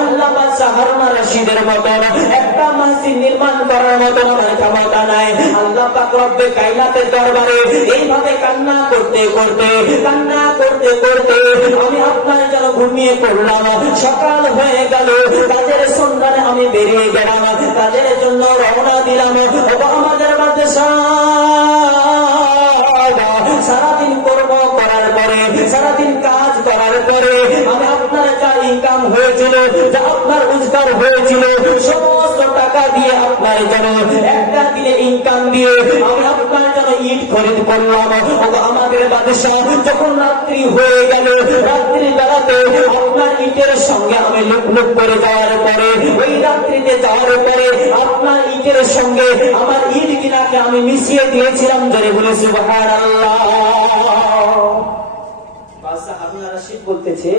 আল্লাহ বাদশাহ হারুন আর রশিদের মতন একটা মসজিদ নির্মাণ করার মতন আমার ক্ষমতা নাই। আল্লাহ পাক রব্বে কায়নাতের দরবারে এইভাবে কান্না করতে করতে, কান্না করতে করতে আমি আপনার যেন ঘুমিয়ে পড়লাম। সকাল হয়ে গেল, কাজের সন্ধানে আমি বেরিয়ে গেলাম, কাজের জন্য রওনা দিলাম। আমাদের বাদশাহ সারাদিন কর্ম করার পরে, সারাদিন কাজ করার পরে আমি আপনার যা ইনকাম হয়েছিল, যা আপনার রোজগার হয়েছিল, সমস্ত টাকা দিয়ে আপনার যেন একটা দিনে ইনকাম দিয়ে আমি আপনার যেন ইট খরিদ করলাম। আমাদের বাদশাহ যখন রাত্রি হয়ে গেল, রাত্রি বেলাতে আপনার ইটের সঙ্গে আমি লুক লুক করে যাওয়ার পরে, ওই রাত্রিতে যাওয়ার পরে আপনার ইটের সঙ্গে আমার ইট কিনাকে আমি মিশিয়ে দিয়েছিলাম। জোরে বলে সুবহানাল্লাহ। বাদশাহ হারুন আর রশিদ বলতেছে,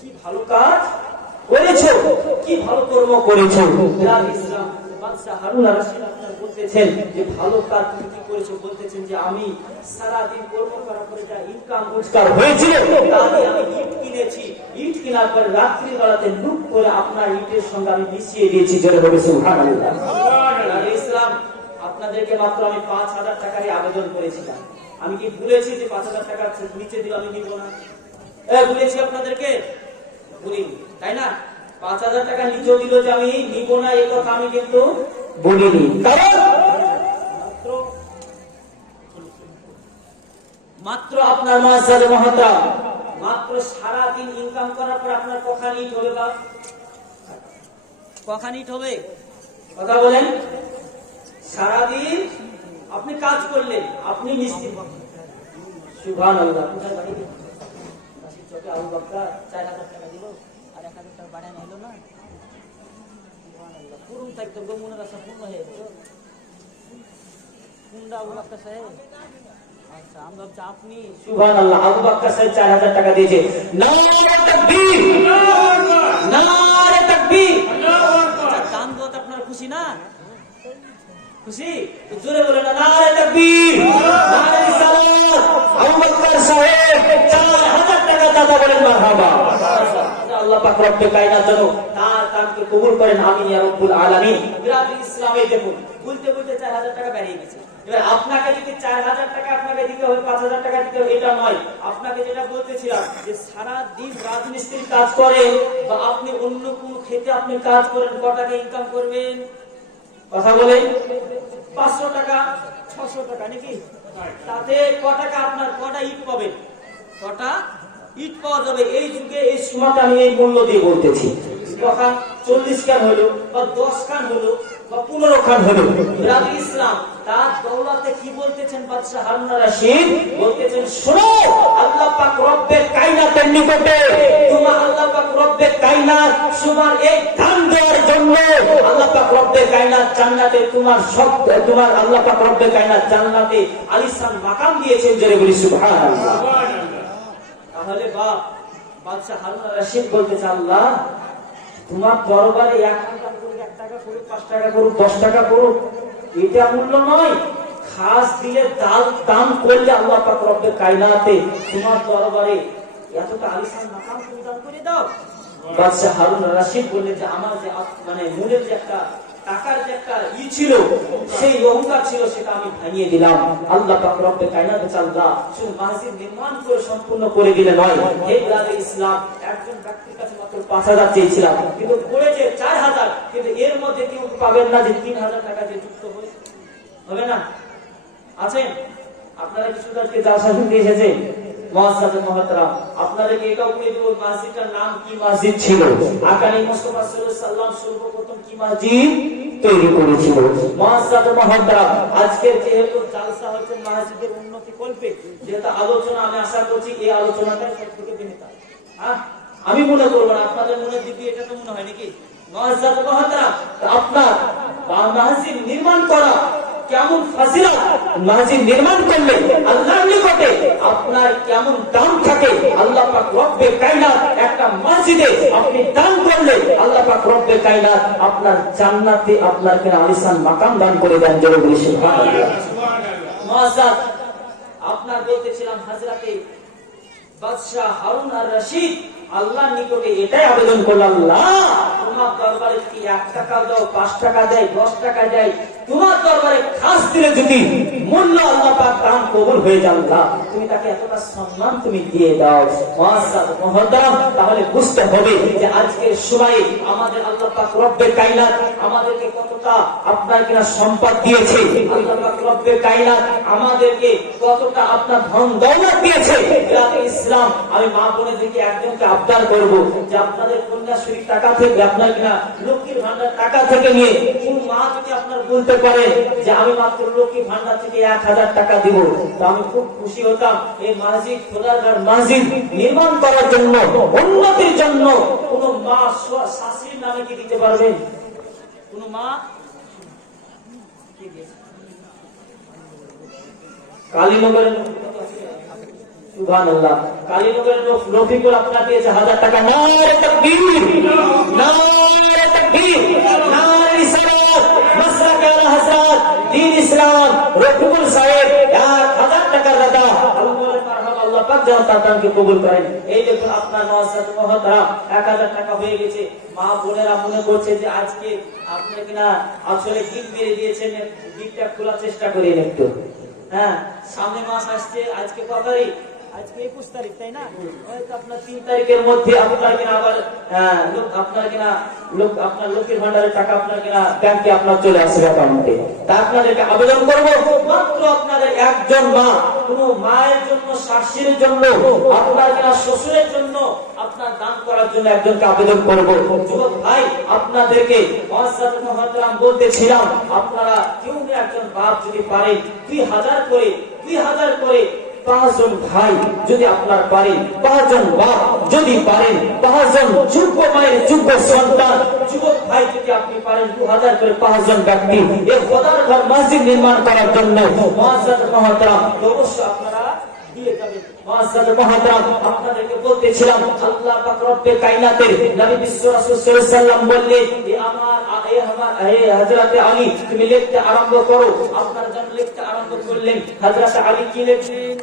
কি ভালো কাজ করেছো, কি ভালো কর্ম করেছো। ইসলাম বাদশাহ হারুন আর রশিদ আপনার বলতেছেন যে ভালো কাজ তুমি কি করেছো, বলতেছেন যে আমি সারাদিন কর্ম করার পরে যা ইনকাম রোজগার হয়েছিল তা দিয়ে আমি ইট কিনেছি, ইট কেনার পরে রাত্রি বেলাতে লুক করে আপনার ইটের সঙ্গে আমি মিশিয়ে দিয়েছি। জোরে বলে সুবহানাল্লাহ। ইসলাম আপনাদেরকে মাত্র আমি 5,000 টাকারই আবেদন করেছিলাম, আমি কি ভুলেছি যে 5,000 টাকা নিচে দিলে আমি নিব না? ভুলেছি আপনাদেরকে? বলিনি, তাই না? 5,000 টাকা নিচে দিল যে আমি নিব না, এই কথা আমি কিন্তু বলিনি। কারণ মাত্র আপনার মাসাল মহতরম, মাত্র সারাদিন ইনকাম করার পর আপনার কখান ইট হবে? বা কখান ইট হবে? কথা বলেন। সারাদিন আপনি কাজ করলেন, আপনি মিস্ত্রি। সুবহানাল্লাহ। কোথায় বাড়ি? নাসির চকে আবু বকর 4,000 টাকা দিল আর 1,000 টাকা বাড়ানো হলো না। সুবহানাল্লাহ। পুরো থাকতো গমুনের রাস্তা পূর্ণ হয়ে গেল। কোনটা আবু বকর সাহেব? আচ্ছা, আমরা হচ্ছে আপনি। সুবহানাল্লাহ। আবু বকর সাহেব 4,000 টাকা দিয়েছে। নারে তাকবীর, নারে তাকবীর। আল্লাহু আকবার। দান দোয়াতে আপনারা খুশি না? খুশি? জোরে বলেন না, নারে তাকবীর, নারে রিসালাত। আবু বকর সাহেব 4,000 টাকা দাতা বলেন মারহাবা। আল্লাহ পাক রব্বে কায়নাত যেন তার কাজকে কবুল করেন, আমিন ইয়া রাব্বুল আলামিন। বিরাদরি ইসলামে দেখুন, বলতে বলতে 4,000 টাকা বেরিয়ে গেছে। এবার আপনাকে যদি 4,000 টাকা আপনাকে দিতে হবে, 5,000 টাকা দিতে হবে, এটা নয়। আপনাকে যেটা বলতেছিলাম যে সারা দিন রাজমিস্ত্রির কাজ করেন বা আপনি অন্য কোনো ক্ষেত্রে আপনি কাজ করেন, কত টাকা ইনকাম করবেন? কথা বলেন। 500 টাকা, 600 টাকা নাকি? তাতে ক টাকা আপনার কটা ইট পাবেন? কটা ইট পাওয়া যাবে? এই যুগে এই সময়টা আমি এই মূল্য দিয়ে বলতেছি। কখন 40 খান হলো বা 10 খান হলো বা 15 খান হলো। বিরাদরি ইসলাম তার দৌলতে কি বলতেছেন বাদশাহ হারুন আর রশিদ? বলতেছেন, শোনো, আল্লাহ পাক রব্বে কায়নাতের নিকটে তোমার আল্লাহ পাক রব্বে কায়নাত তোমার এই দান দেওয়ার জন্য আল্লাহ পাক রব্বে কায়নাত জান্নাতে তোমার সব, তোমার আল্লাহ পাক রব্বে কায়নাত জান্নাতে আলিশান মাকাম দিয়েছেন। জোরে বলি সুবহানাল্লাহ। তাহলে বাদশাহ হারুন আর রশিদ বলতেছে, আল্লাহ তোমার দরবারে 1 টাকা করুক, 1 টাকা করুক, 5 টাকা করুক, 10 টাকা করুক, এটা মূল্য নয়। খাস দিলে দান করলে আল্লাহ পাক রব্বে কায়নাতে তোমার দরবারে এতটা আলিশান মাকাম তুমি দান করে দাও। বাদশাহ হারুন আর রশিদ বললেন যে আমার যে মানে মনের যে একটা টাকার যে একটা ছিল, সেই অহংকার ছিল, সেটা আমি ভাঙিয়ে দিলাম। আল্লাহ পাক রব্বে কায়নাত আল্লাহ শুধু মসজিদ নির্মাণ করে সম্পূর্ণ করে দিলে নয়। হে বিরাদরি ইসলাম, একজন ব্যক্তির কাছে মাত্র 5,000 চেয়েছিলাম, কিন্তু করেছে 4,000। কিন্তু এর মধ্যে কেউ পাবেন না যে 3,000 টাকা দিয়ে যুক্ত হবে না? আছেন আপনারা? কি শুধু আজকে জালসা শুনতে এসেছেন? মুআজ্জাজিন মুহতারাম, আপনাদেরকে এটাও বলে দেব মসজিদটার নাম কি মসজিদ ছিল। আকানি মুস্তাফা সাল্লাল্লাহু আলাইহি ওয়াসাল্লাম সর্বপ্রথম কি মসজিদ তৈরি করেছিল। মুআজ্জাজিন মুহতারাম, আজকের যেহেতু জালসা হচ্ছে মসজিদের উন্নতি কল্পে, যেটা আলোচনা, আমি আশা করছি এই আলোচনাটা সবথেকে বেহতর। আমি মনে করবো না, আপনাদের মনে দিদি এটা তো মনে হয় নাকি? মুআজ্জাজিন মুহতারাম, আপনার মসজিদ নির্মাণ করা কেমন ফাজিলত, মসজিদ নির্মাণ করলে আল্লাহর নিকটে আপনার কেমন দাম থাকে। আল্লাহ পাক রব্বে কায়নাত একটা মসজিদে আপনি দান করলে আল্লাহ পাক রব্বে কায়নাত আপনার জান্নাতে আপনার কিনা আলিশান মাকাম দান করে দেন। জোরে বলি সুবহানাল্লাহ। মুআজ্জাজ, আপনার বলতেছিলাম হযরতে বাদশা হারুন আর রশিদ আল্লাহর নিকটে এটাই আবেদন করল, আল্লাহ তোমার দরবারে কি 1 টাকা দাও, 5 টাকা দেয়, 10 টাকা দেয়, তোমার দরবারে খাস দিলে যদি মূল্য আল্লাহ পাক দান কবুল হয়ে যান, আল্লাহ তুমি তাকে এতটা সম্মান তুমি দিয়ে দাও। মুআজ্জাজিন মুহতারাম, তাহলে বুঝতে হবে যে আজকের সময়ে আমাদের আল্লাহ পাক রব্বে কায়নাত আমাদেরকে কতটা আপনার কিনা সম্পদ দিয়েছে। আল্লাহ পাক রব্বে কায়নাত আমাদেরকে কতটা আপনার ধন দৌলত দিয়েছে। ইসলাম, আমি মা বোনেদেরকে একজনকে আবদার করব যে আপনাদের কন্যাশ্রী টাকা থেকে, আপনার কিনা লক্ষ্মীর ভান্ডার টাকা থেকে নিয়ে কোন মা যদি আপনার বলতে পারে যে আমি মাত্র লক্ষ্মীর ভান্ডার থেকে 1000 টাকা দিব, তো আমি খুব খুশি হতাম। এই মসজিদ, খোদার ঘর মসজিদ নির্মাণ করার জন্য, উন্নতির জন্য কোন মা শাশুড়ির নামে কি দিতে পারবেন? কোন মা কালীনগরের সুবহানাল্লাহ, কালীনগরের রফিকুল আপনার দিয়েছে 1000 টাকা। নারে তাকবীর, নারে তাকবীর, নারে রিসালাত, মাসলাকে আলা হযরত দ্বীন ইসলাম রফিকুল সাহেব 1000 টাকা দাদা। আল্লাহ পাক যেন তার দানকে কবুল করেন। এই দেখুন আপনার মুআজ্জাজিন মুহতারাম 1000 টাকা হয়ে গেছে। মা বোনেরা মনে করছে যে আজকে আপনি কিনা আসলে গিফট মেরে দিয়েছেন, গিফটটা খোলার চেষ্টা করেন একটু। হ্যাঁ, সামনে মাস আসছে, আজকে কত তারিখ? আজকে 21 তারিখ, তাই না? হয়তো আপনার 3 তারিখের মধ্যে আপনার কিনা আবার আপনার কিনা আপনার লক্ষ্মীর ভান্ডারের টাকা আপনার কিনা ব্যাংকে আপনার চলে আসবে অ্যাকাউন্টে। তা আপনাদেরকে আবেদন করব, মাত্র আপনাদের একজন মা, কোন মায়ের জন্য, শাশুড়ির জন্য, আপনার কিনা শ্বশুরের জন্য আপনার দান করার জন্য একজনকে আবেদন করব। যুবক ভাই, আপনাদেরকে মুআজ্জাজিন মুহতারাম বলতেছিলাম, আপনারা কেউ একজন বাপ যদি পারেন 2000 করে 5 জন ভাই যদি আপনার পারেন, 5 জন বাপ যদি পারেন, 5 জন যোগ্য মায়ের যোগ্য সন্তান যুবক ভাই যদি আপনি পারেন, 2000 করে 5 জন ব্যক্তি এই খোদার ঘর মসজিদ নির্মাণ করার জন্য মুআজ্জাজিন মুহতারাম অবশ্যই আপনারা দিয়ে যাবেন। মুআজ্জাজিন মুহতারাম, আপনাদেরকে বলতেছিলাম, আল্লাহ পাক রব্বে কায়নাতের নবী বিশ্ব রাসূল সাল্লাল্লাহু আলাইহি ওয়াসাল্লাম বললেন, হযরত আলী তুমি লিখতে আরম্ভ করো। আপনারা যখন লিখতে আরম্ভ করলেন, হযরত আলী কি লিখলেন?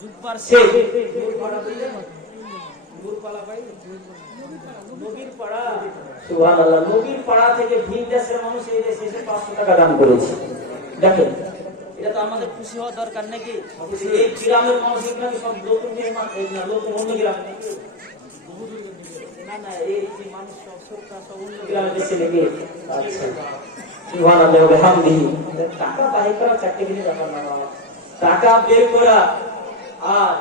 জুব্বার শেখ নবীর পাড়া, সুবহানাল্লাহ, নবীর পাড়া থেকে ভিন দেশের মানুষ এই দেশে এসে 500 টাকা দান করেছে। দেখেন, এটা তো আমাদের খুশি হওয়া দরকার নাকি? এই গ্রামের মানুষ নাকি সব নতুন নির্মাণ, নতুন অন্য গ্রাম না, না, এই যে মানুষ সব অন্য গ্রামে বেশি লেগে। আচ্ছা, সুবহানাল্লাহ ওয়া বিহামদিহি। টাকা বাহির করা চাকরির ব্যাপার না, টাকা বের করা আর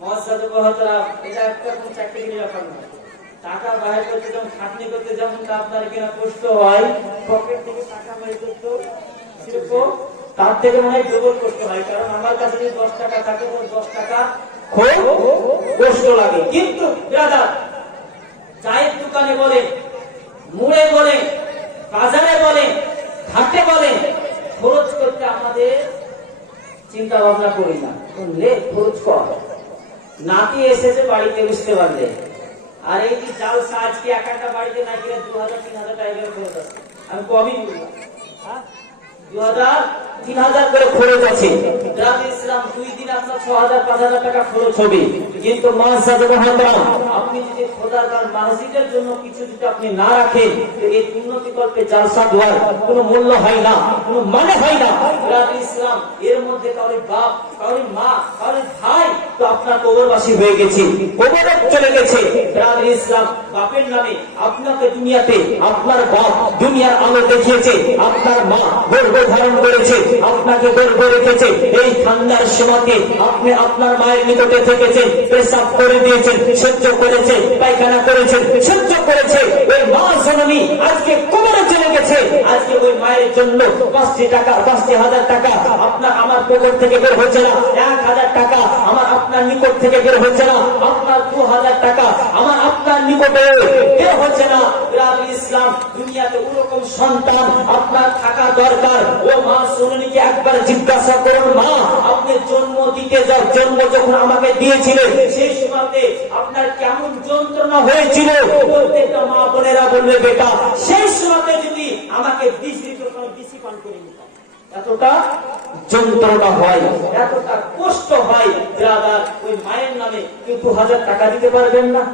মুআজ্জাজিন মুহতারাম এটা একটা কোন চাকরির ব্যাপার না। টাকা বাহির করতে যখন, খাটনি করতে যখন আপনার কিনা কষ্ট হয়, পকেট থেকে টাকা বের করতে শিল্প তার থেকে মনে হয় ডবল কষ্ট হয়। কারণ আমার কাছে যদি 10 টাকা থাকে, 10 টাকা খুব কষ্ট লাগে। কিন্তু ব্রাদার, চায়ের দোকানে বলে, মুড়ে বলে, বাজারে বলে, ঘাটে বলে, খরচ করতে আমাদের চিন্তা ভাবনা করি না। শুনলে খরচ কর, নাতি এসেছে বাড়িতে, বুঝতে পারলে। আর এই যে জালসা আজকে একটা বাড়িতে না গেলে 2000-3000 টাকা করে খরচ আছে। আমি কমই বললাম, 2000-3000 করে খরচ আছে। ইসলাম 2 দিন আপনার 6000-5000 টাকা খরচ হবে। কিন্তু মুআজ্জাজিন মুহতারাম, আপনি যদি খোদার ঘর মসজিদের জন্য কিছু যদি আপনি না রাখেন, এই উন্নতি কল্পে জালসা দেওয়ার কোনো মূল্য হয় না, কোনো মানে হয় না। ইসলাম এর মধ্যে কারোর বাপ, কারোর মা, কারোর ভাই তো আপনার কবরবাসী হয়ে গেছে, কবরে চলে গেছে। ইসলাম বাপের নামে আপনাকে দুনিয়াতে, আপনার বাপ দুনিয়ার আলো দেখিয়েছে, আপনার মা ধারণ করেছে, আপনাকে গর্ভ রেখেছে। এই ঠান্ডার সময়তে আপনি আপনার মায়ের নিকটে থেকেছেন, পেশাব করে দিয়েছেন, সহ্য করেছে, পায়খানা করেছেন, সহ্য করেছে। ওই মা জননী আজকে কবরে চলে গেছে। আজকে ওই মায়ের জন্য 5,000 টাকা আপনার আমার পকেট থেকে বের হচ্ছে না, 1,000 টাকা আমার আপনার নিকট থেকে বের হচ্ছে না, আপনার 2,000 টাকা আমার আপনার নিকটে বের হচ্ছে না। ইসলাম দুনিয়াতে ওরকম সন্তান আপনার থাকা দরকার। ও মা জননীকে একবার জিজ্ঞাসা করুন, মা আপনি জন্ম যখন আমাকে দিয়েছিলেন সেই সময়তে আপনার কেমন যন্ত্রণা হয়েছিল? প্রত্যেকটা মা বোনেরা বলবে, বেটা সেই সময়তে যদি আমাকে 20 লিটার বেশি পান করে নিতাম, এতটা যন্ত্রণা হয়, এতটা কষ্ট হয়। ব্রাদার, ওই মায়ের নামে কেউ 2,000 টাকা দিতে পারবেন না?